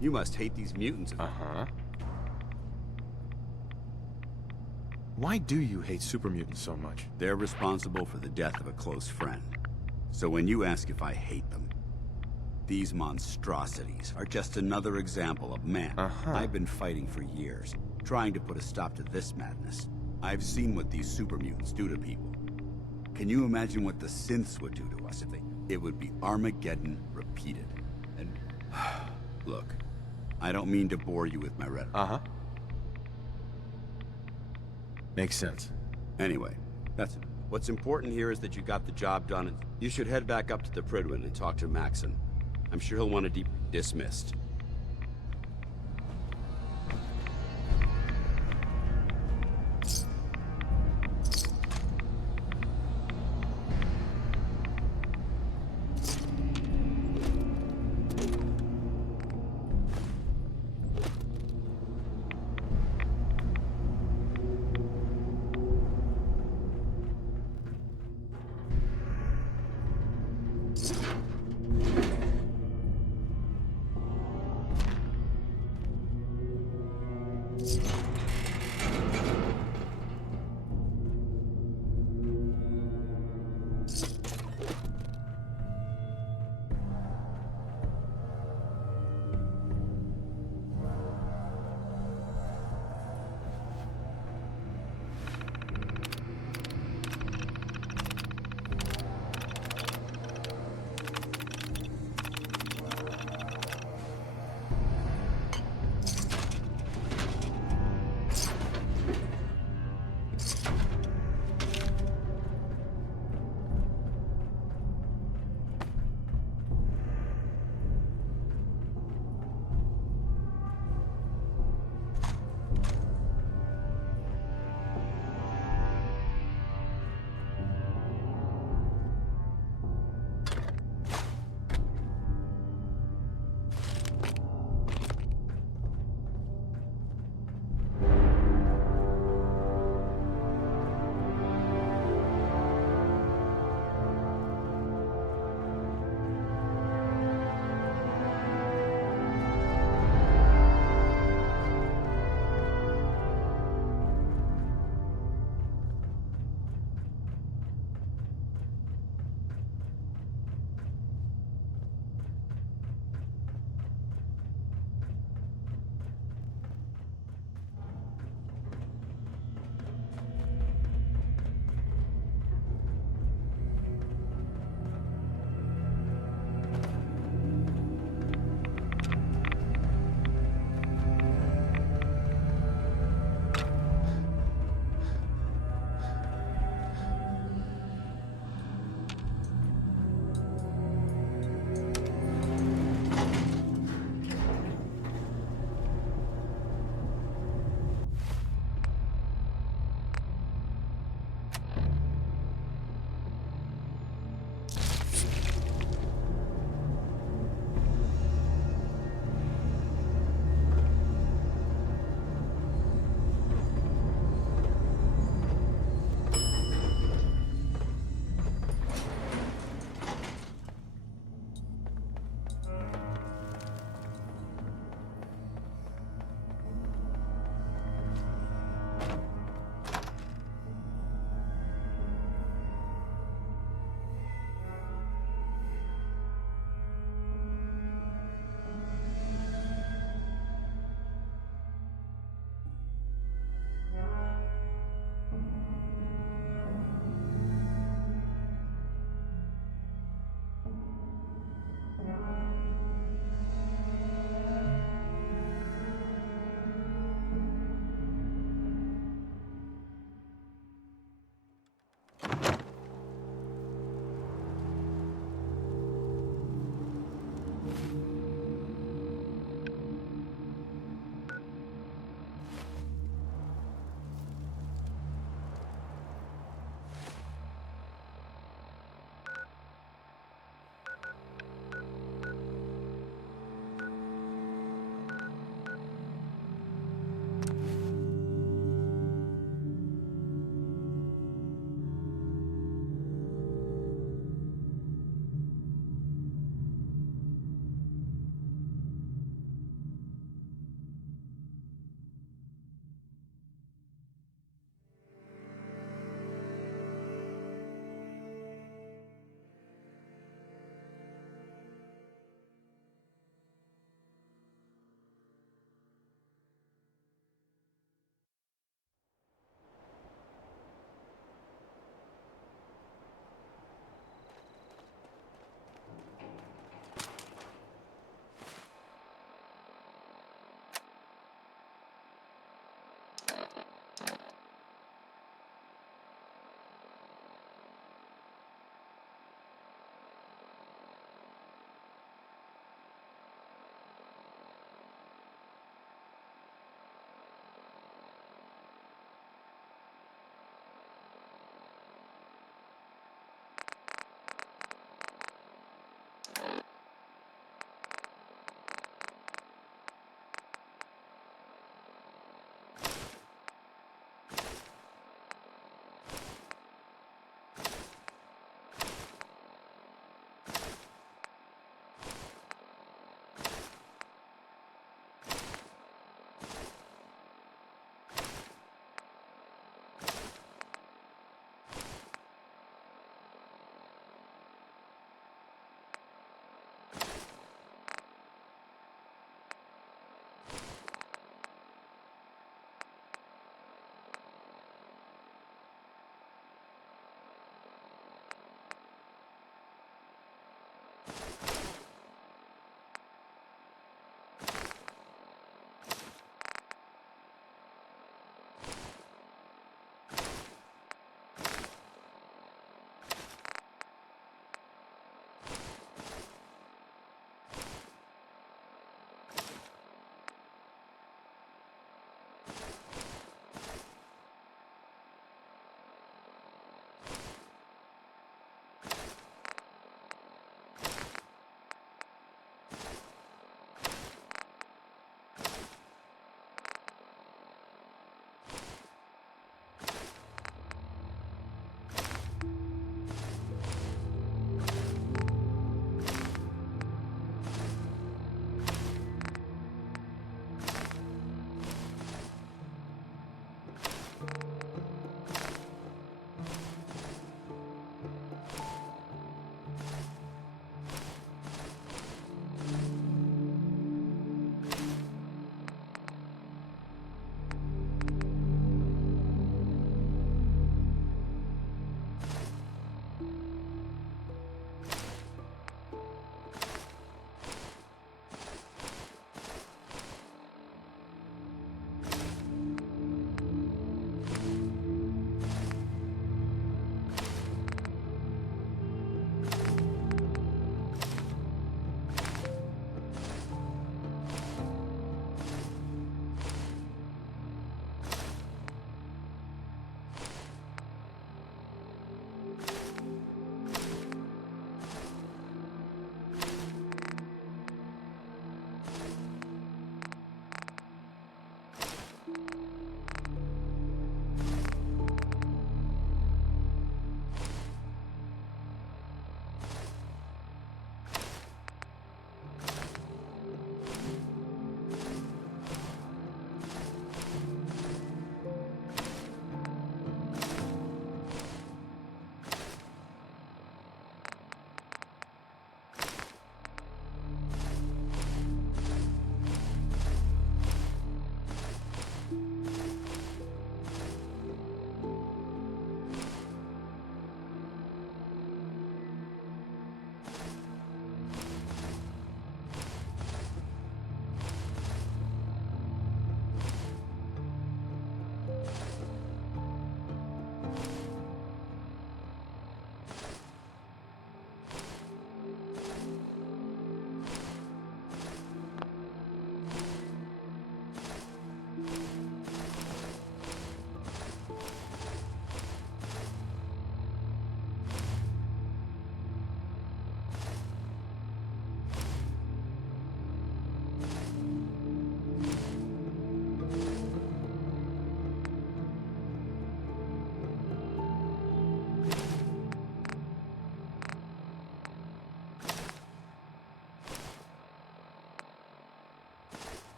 You must hate these mutants. Uh-huh. Why do you hate super mutants so much? They're responsible for the death of a close friend. So when you ask if I hate them, these monstrosities are just another example of man. I've been fighting for years, trying to put a stop to this madness. I've seen what these super mutants do to people. Can you imagine what the synths would do to us if they... It would be Armageddon repeated. And Look, I don't mean to bore you with my rhetoric. Uh-huh. Makes sense. Anyway, that's it. What's important here is that you got the job done, and you should head back up to the Prydwen and talk to Maxon. I'm sure he'll want to be dismissed.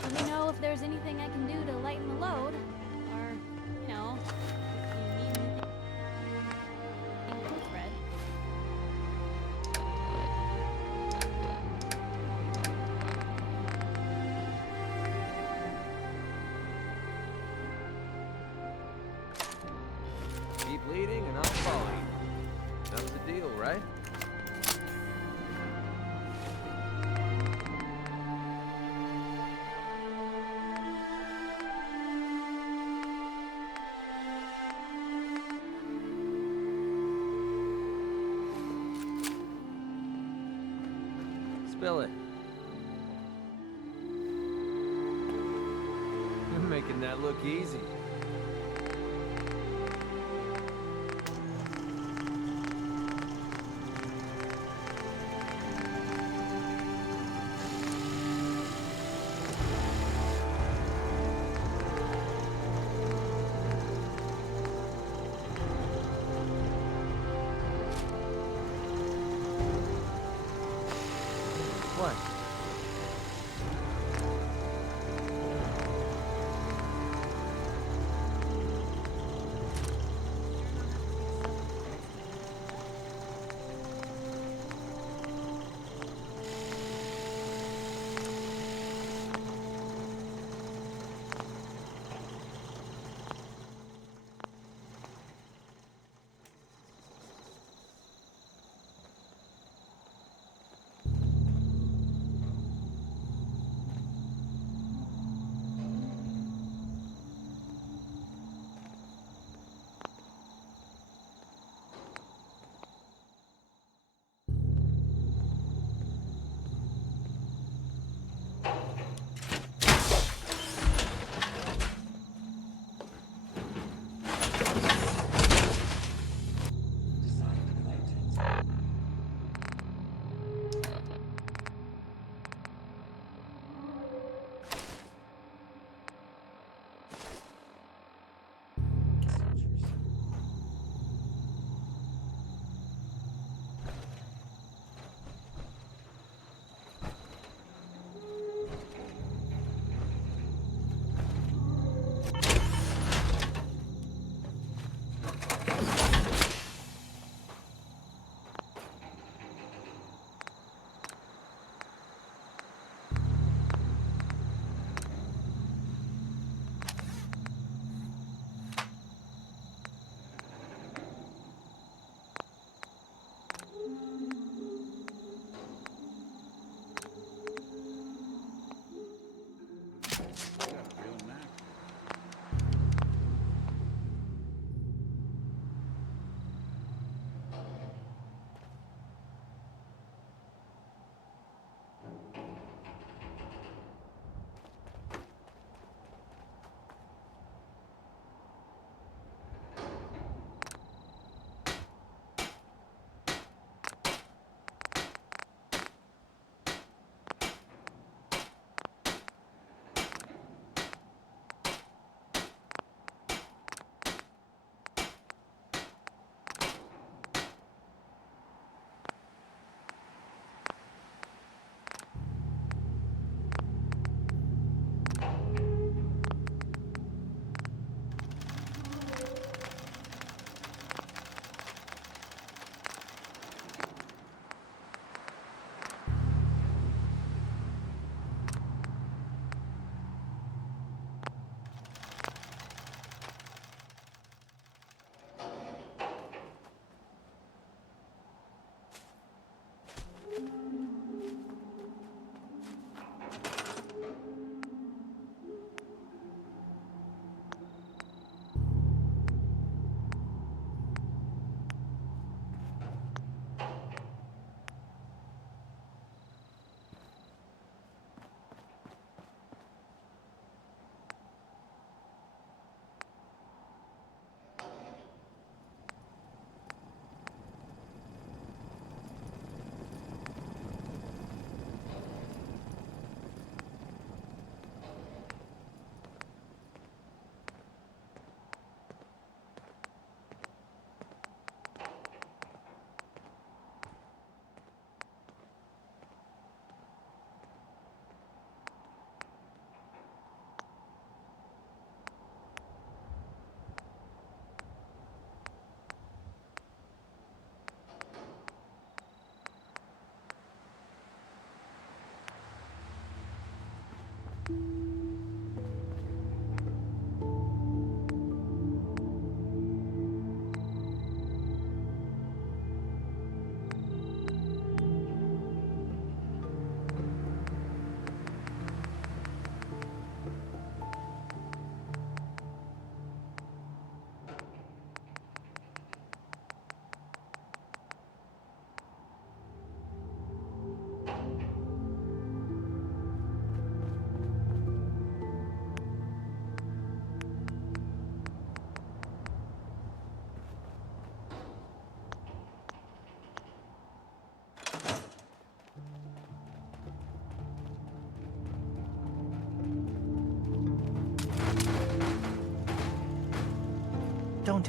Let me know if there's anything I can do to lighten the load. Or, you know, if you need anything, Fred. Keep leading and I'll follow you. That was the deal, right? Spill it. You're making that look easy. What?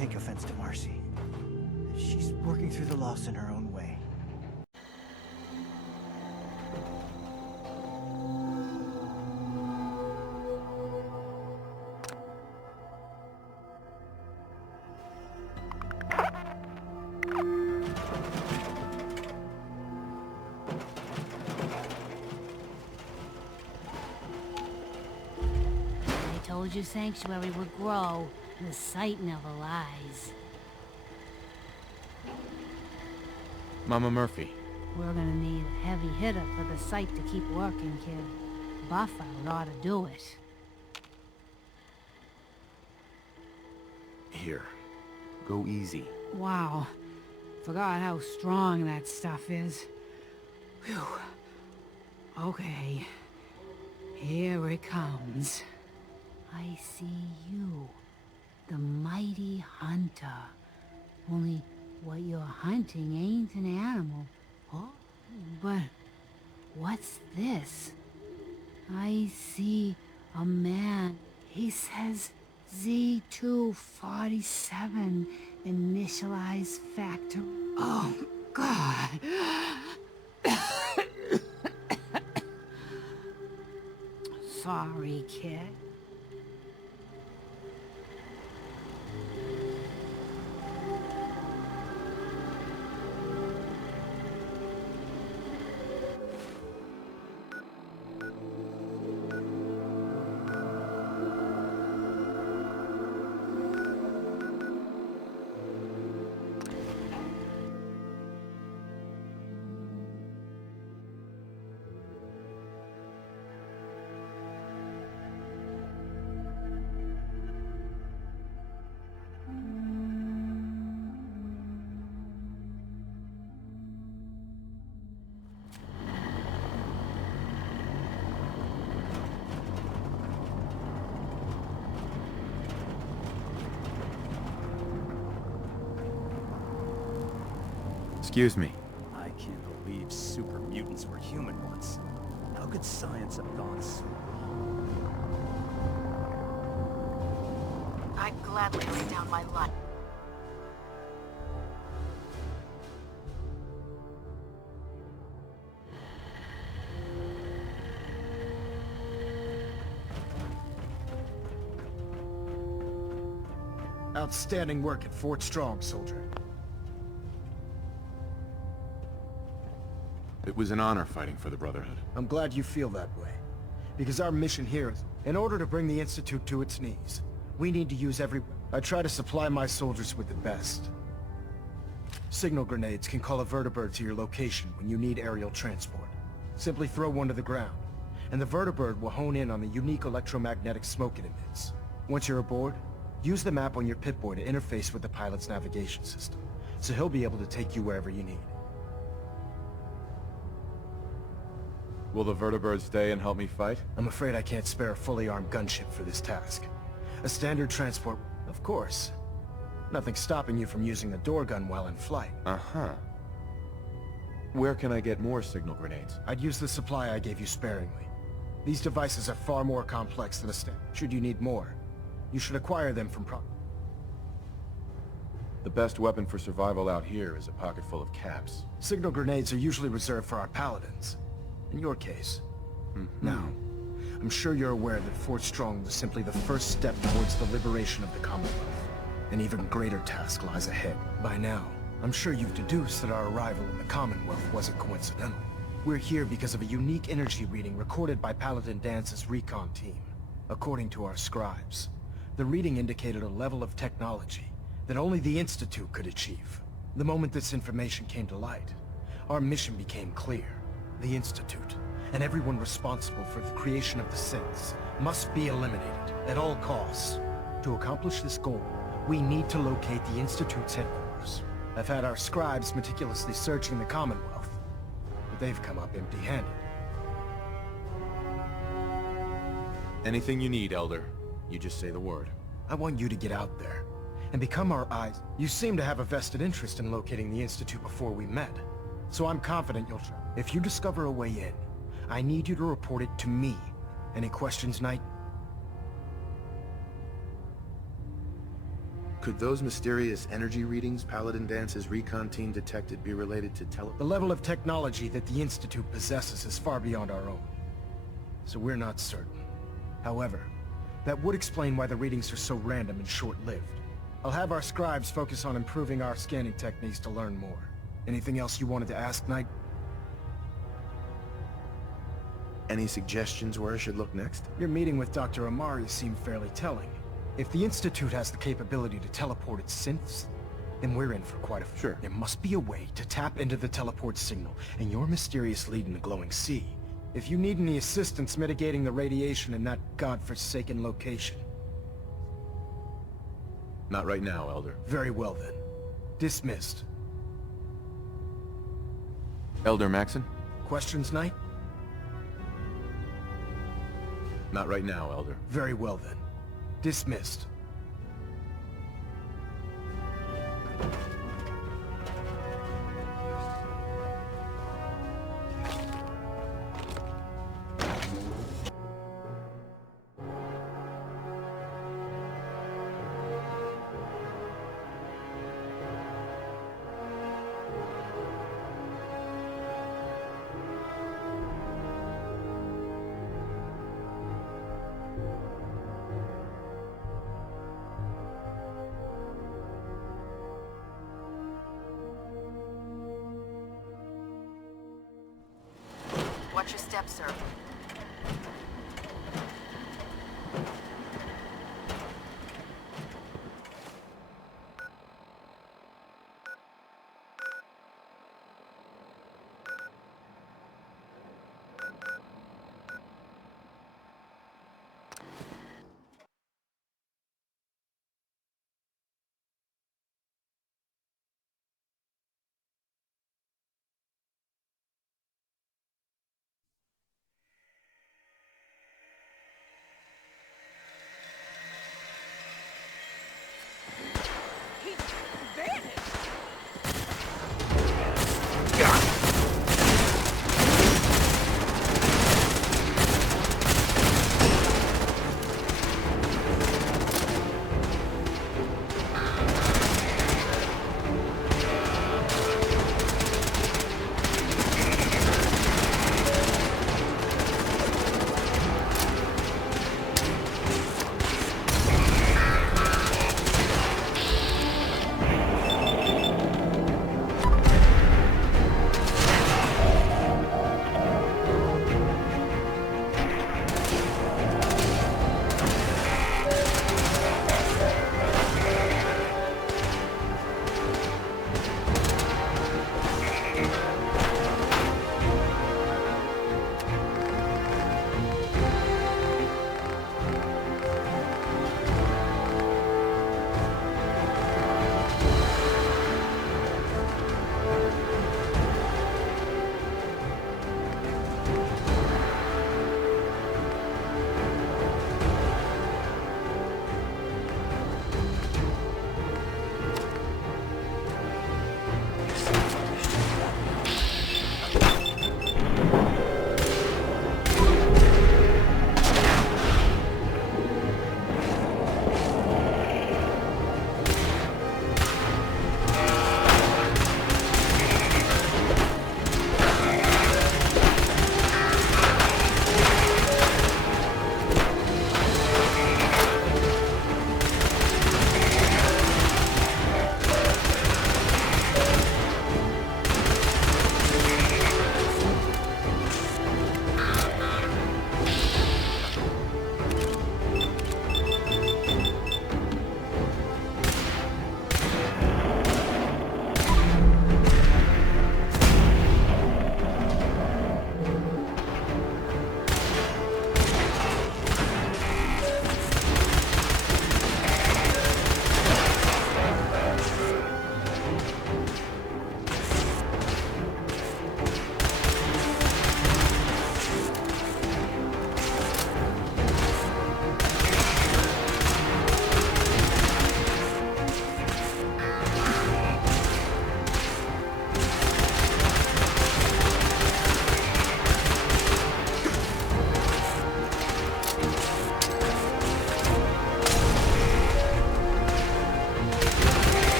take offense to Marcy. She's working through the loss in her own way. Told you Sanctuary would grow. The site never lies. Mama Murphy. We're gonna need a heavy hitter for the site to keep working, kid. Buffout ought to do it. Here. Go easy. Wow. Forgot how strong that stuff is. Whew. Okay. Here it comes. I see you. The mighty hunter. Only what you're hunting ain't an animal. Oh, but what's this? I see a man. He says Z247 initialize factor. Oh, God. Sorry, kid. Excuse me. I can't believe super mutants were human once. How could science have gone so wrong? I'd gladly lay down my life. Outstanding work at Fort Strong, soldier. It was an honor fighting for the Brotherhood. I'm glad you feel that way. Because our mission here is, in order to bring the Institute to its knees, we need to use every... I try to supply my soldiers with the best. Signal grenades can call a vertibird to your location when you need aerial transport. Simply throw one to the ground, and the vertibird will hone in on the unique electromagnetic smoke it emits. Once you're aboard, use the map on your Pip-Boy to interface with the pilot's navigation system, so he'll be able to take you wherever you need. Will the vertibird stay and help me fight? I'm afraid I can't spare a fully armed gunship for this task. A standard transport, of course. Nothing stopping you from using a door gun while in flight. Uh-huh. Where can I get more signal grenades? I'd use the supply I gave you sparingly. These devices are far more complex than a Should you need more, you should acquire them from The best weapon for survival out here is a pocket full of caps. Signal grenades are usually reserved for our paladins. In your case. Now, I'm sure you're aware that Fort Strong was simply the first step towards the liberation of the Commonwealth. An even greater task lies ahead. By now, I'm sure you've deduced that our arrival in the Commonwealth wasn't coincidental. We're here because of a unique energy reading recorded by Paladin Dance's recon team. According to our scribes, the reading indicated a level of technology that only the Institute could achieve. The moment this information came to light, our mission became clear. The Institute, and everyone responsible for the creation of the synths, must be eliminated at all costs. To accomplish this goal, we need to locate the Institute's headquarters. I've had our scribes meticulously searching the Commonwealth, but they've come up empty-handed. Anything you need, Elder. You just say the word. I want you to get out there and become our eyes. You seem to have a vested interest in locating the Institute before we met, so I'm confident you'll try. If you discover a way in, I need you to report it to me. Any questions, Knight? Could those mysterious energy readings Paladin Dance's recon team detected be related to The level of technology that the Institute possesses is far beyond our own, so we're not certain. However, that would explain why the readings are so random and short-lived. I'll have our scribes focus on improving our scanning techniques to learn more. Anything else you wanted to ask, Knight? Any suggestions where I should look next? Your meeting with Dr. Amari seemed fairly telling. If the Institute has the capability to teleport its synths, then we're in for quite a... Sure. There must be a way to tap into the teleport signal, and your mysterious lead in the glowing sea. If you need any assistance mitigating the radiation in that godforsaken location. Not right now, Elder. Very well then. Dismissed. Elder Maxon? Questions, Knight? Not right now, Elder. Very well then. Dismissed. Watch your step, sir.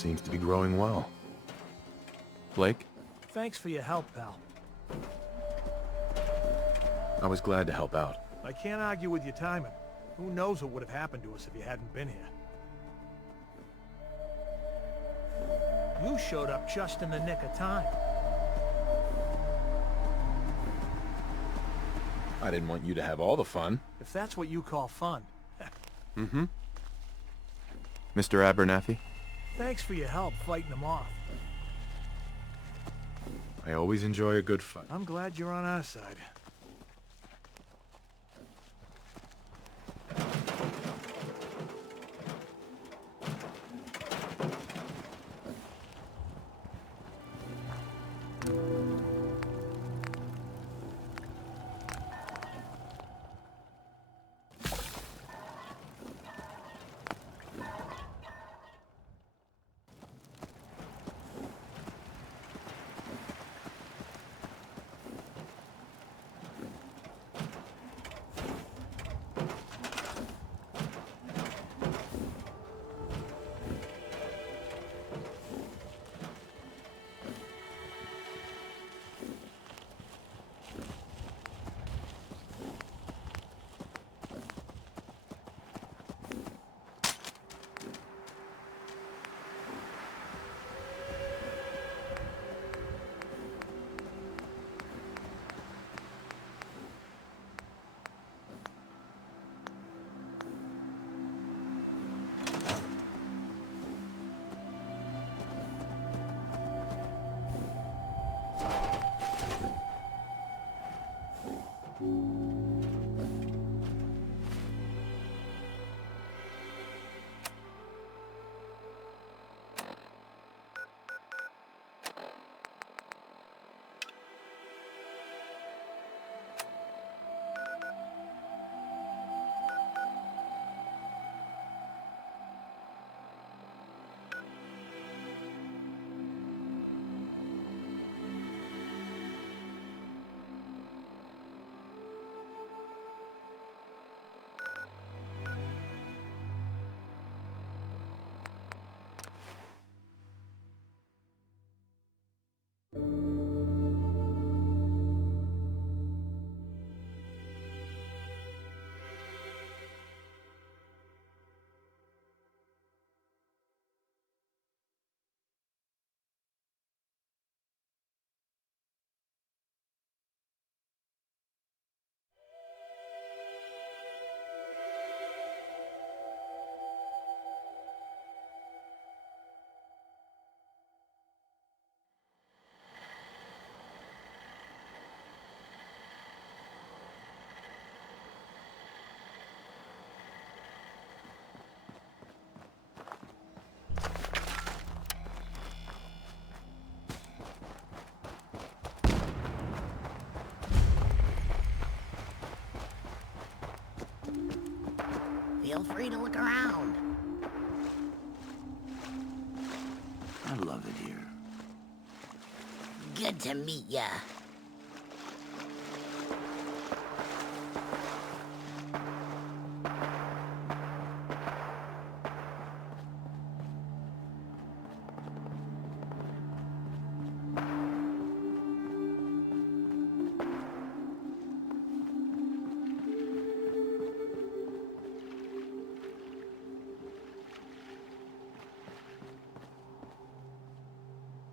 Seems to be growing well. Blake, Thanks for your help, pal. I was glad to help out. I can't argue with your timing. Who knows what would have happened to us if you hadn't been here. You showed up just in the nick of time. I didn't want you to have all the fun. If that's what you call fun. Mm-hmm. Mr. Abernathy, Thanks for your help fighting them off. I always enjoy a good fight. I'm glad you're on our side. Feel free to look around. I love it here. Good to meet ya.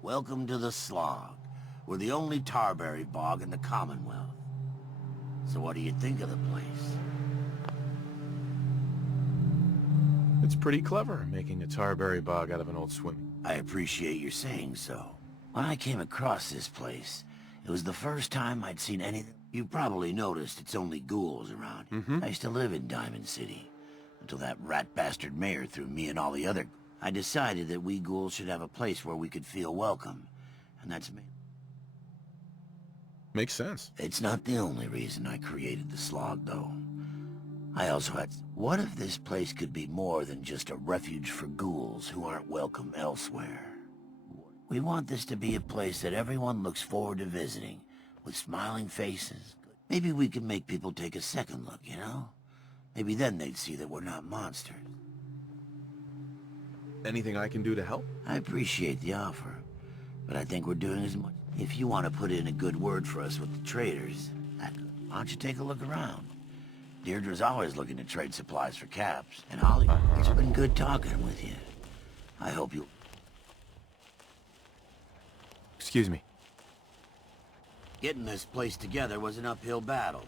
Welcome to the Slog. We're the only tarberry bog in the Commonwealth. So what do you think of the place? It's pretty clever, making a tarberry bog out of an old swim. I appreciate your saying so. When I came across this place, it was the first time I'd seen anything. You probably noticed it's only ghouls around. I used to live in Diamond City, until that rat bastard mayor threw me and all the other... I decided that we ghouls should have a place where we could feel welcome, and that's me. Makes sense. It's not the only reason I created the Slog, though. I also had... What if this place could be more than just a refuge for ghouls who aren't welcome elsewhere? We want this to be a place that everyone looks forward to visiting, with smiling faces. Maybe we can make people take a second look, you know? Maybe then they'd see that we're not monsters. Anything I can do to help? I appreciate the offer, but I think we're doing as much. If you want to put in a good word for us with the traders, why don't you take a look around? Deirdre's always looking to trade supplies for caps, and Holly, it's been good talking with you. I hope you... Excuse me. Getting this place together was an uphill battle.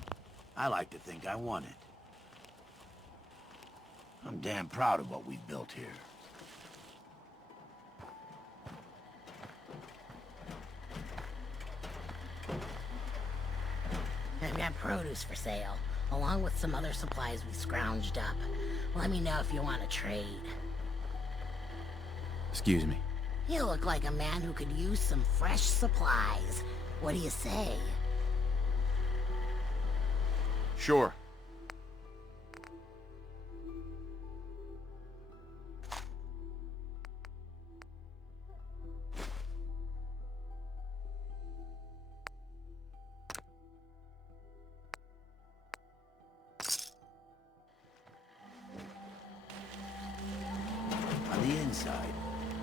I like to think I won it. I'm damn proud of what we've built here. I've got produce for sale, along with some other supplies we scrounged up. Let me know if you want to trade. Excuse me. You look like a man who could use some fresh supplies. What do you say? Sure. On the inside,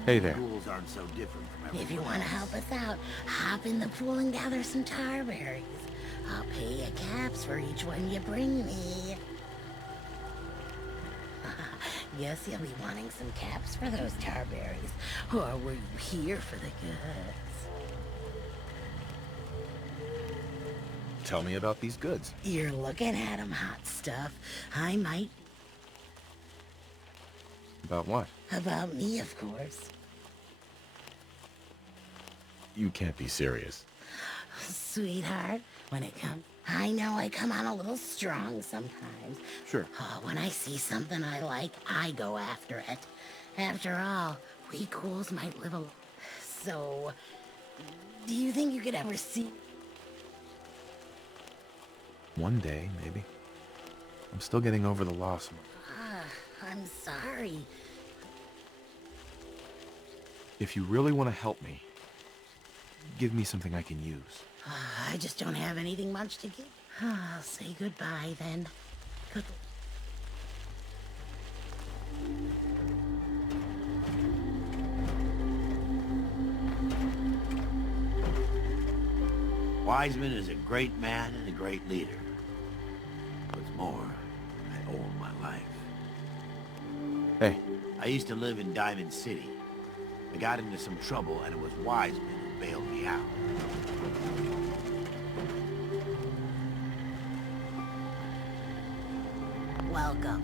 Hey there. ghouls aren't so different from everyone If you want to else. help us out, hop in the pool and gather some tar berries. I'll pay you caps for each one you bring me. Guess you'll be wanting some caps for those tar berries. Or were you here for the goods? Tell me about these goods. You're looking at 'em, hot stuff. I might. About what? About me, of course. You can't be serious. Sweetheart, when it comes... I know I come on a little strong sometimes. Sure. Oh, when I see something I like, I go after it. After all, we ghouls might live a... So... Do you think you could ever see... One day, maybe. I'm still getting over the loss. I'm sorry. If you really want to help me, give me something I can use. I just don't have anything much to give. I'll say goodbye then. Good. Wiseman is a great man and a great leader. What's more, I owe him my life. Hey. I used to live in Diamond City. I got into some trouble, and it was Wiseman who bailed me out. Welcome.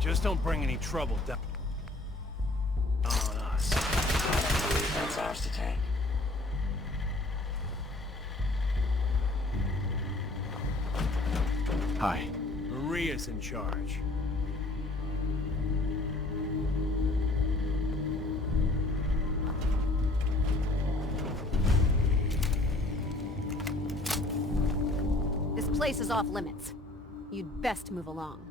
Just don't bring any trouble down on us. That's ours to take. Hi. Maria's in charge. This place is off limits. You'd best move along.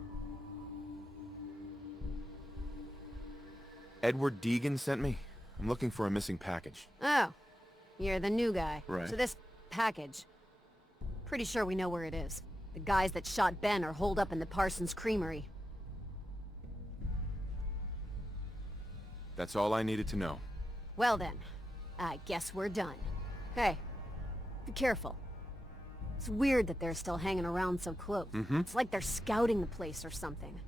Edward Deegan sent me. I'm looking for a missing package. Oh, you're the new guy. Right. So this package, pretty sure we know where it is. The guys that shot Ben are holed up in the Parsons Creamery. That's all I needed to know. Well then, I guess we're done. Hey, be careful. It's weird that they're still hanging around so close. Mm-hmm. It's like they're scouting the place or something.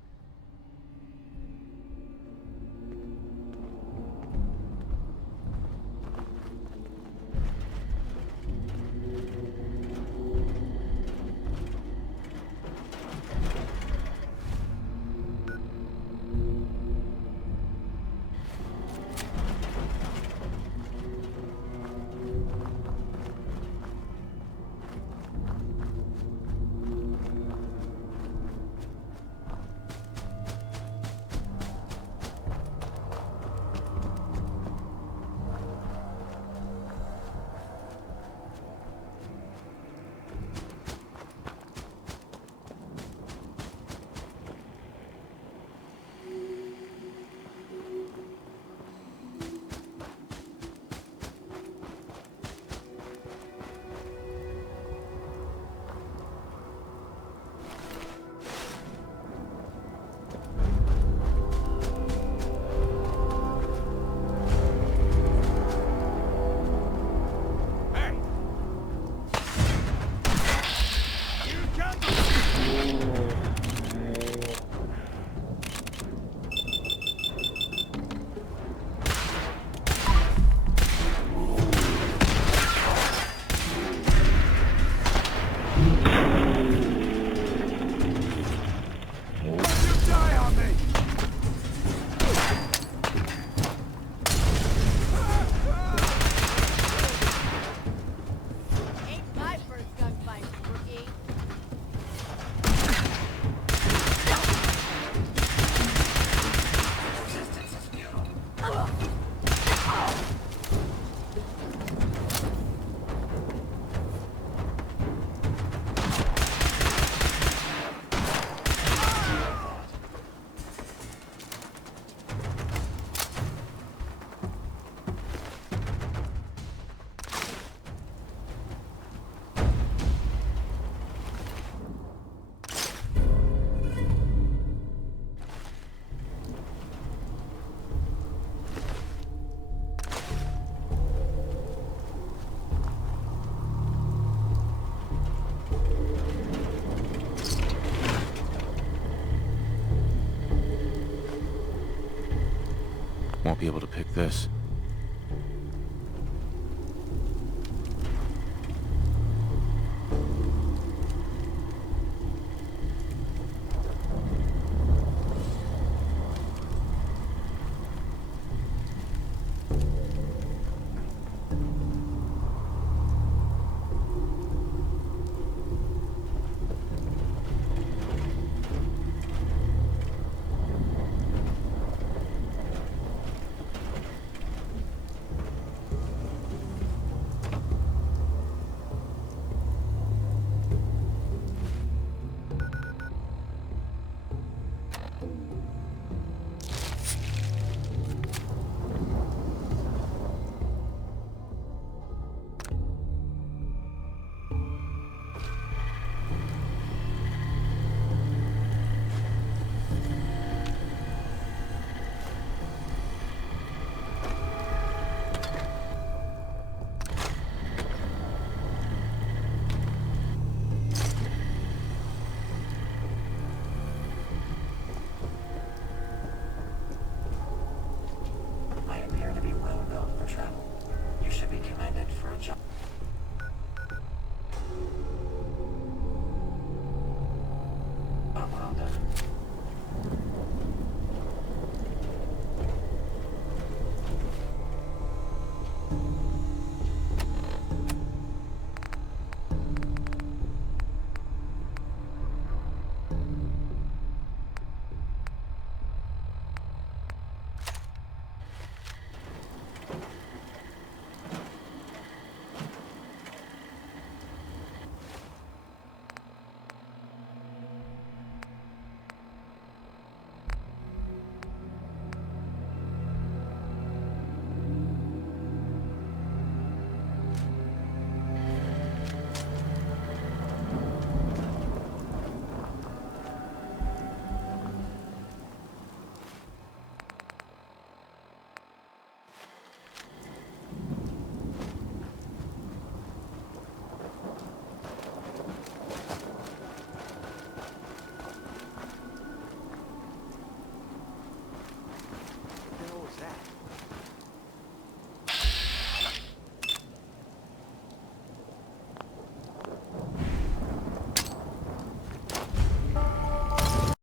Won't be able to pick this. I appear to be well known for travel. You should be commended for a job. Well done.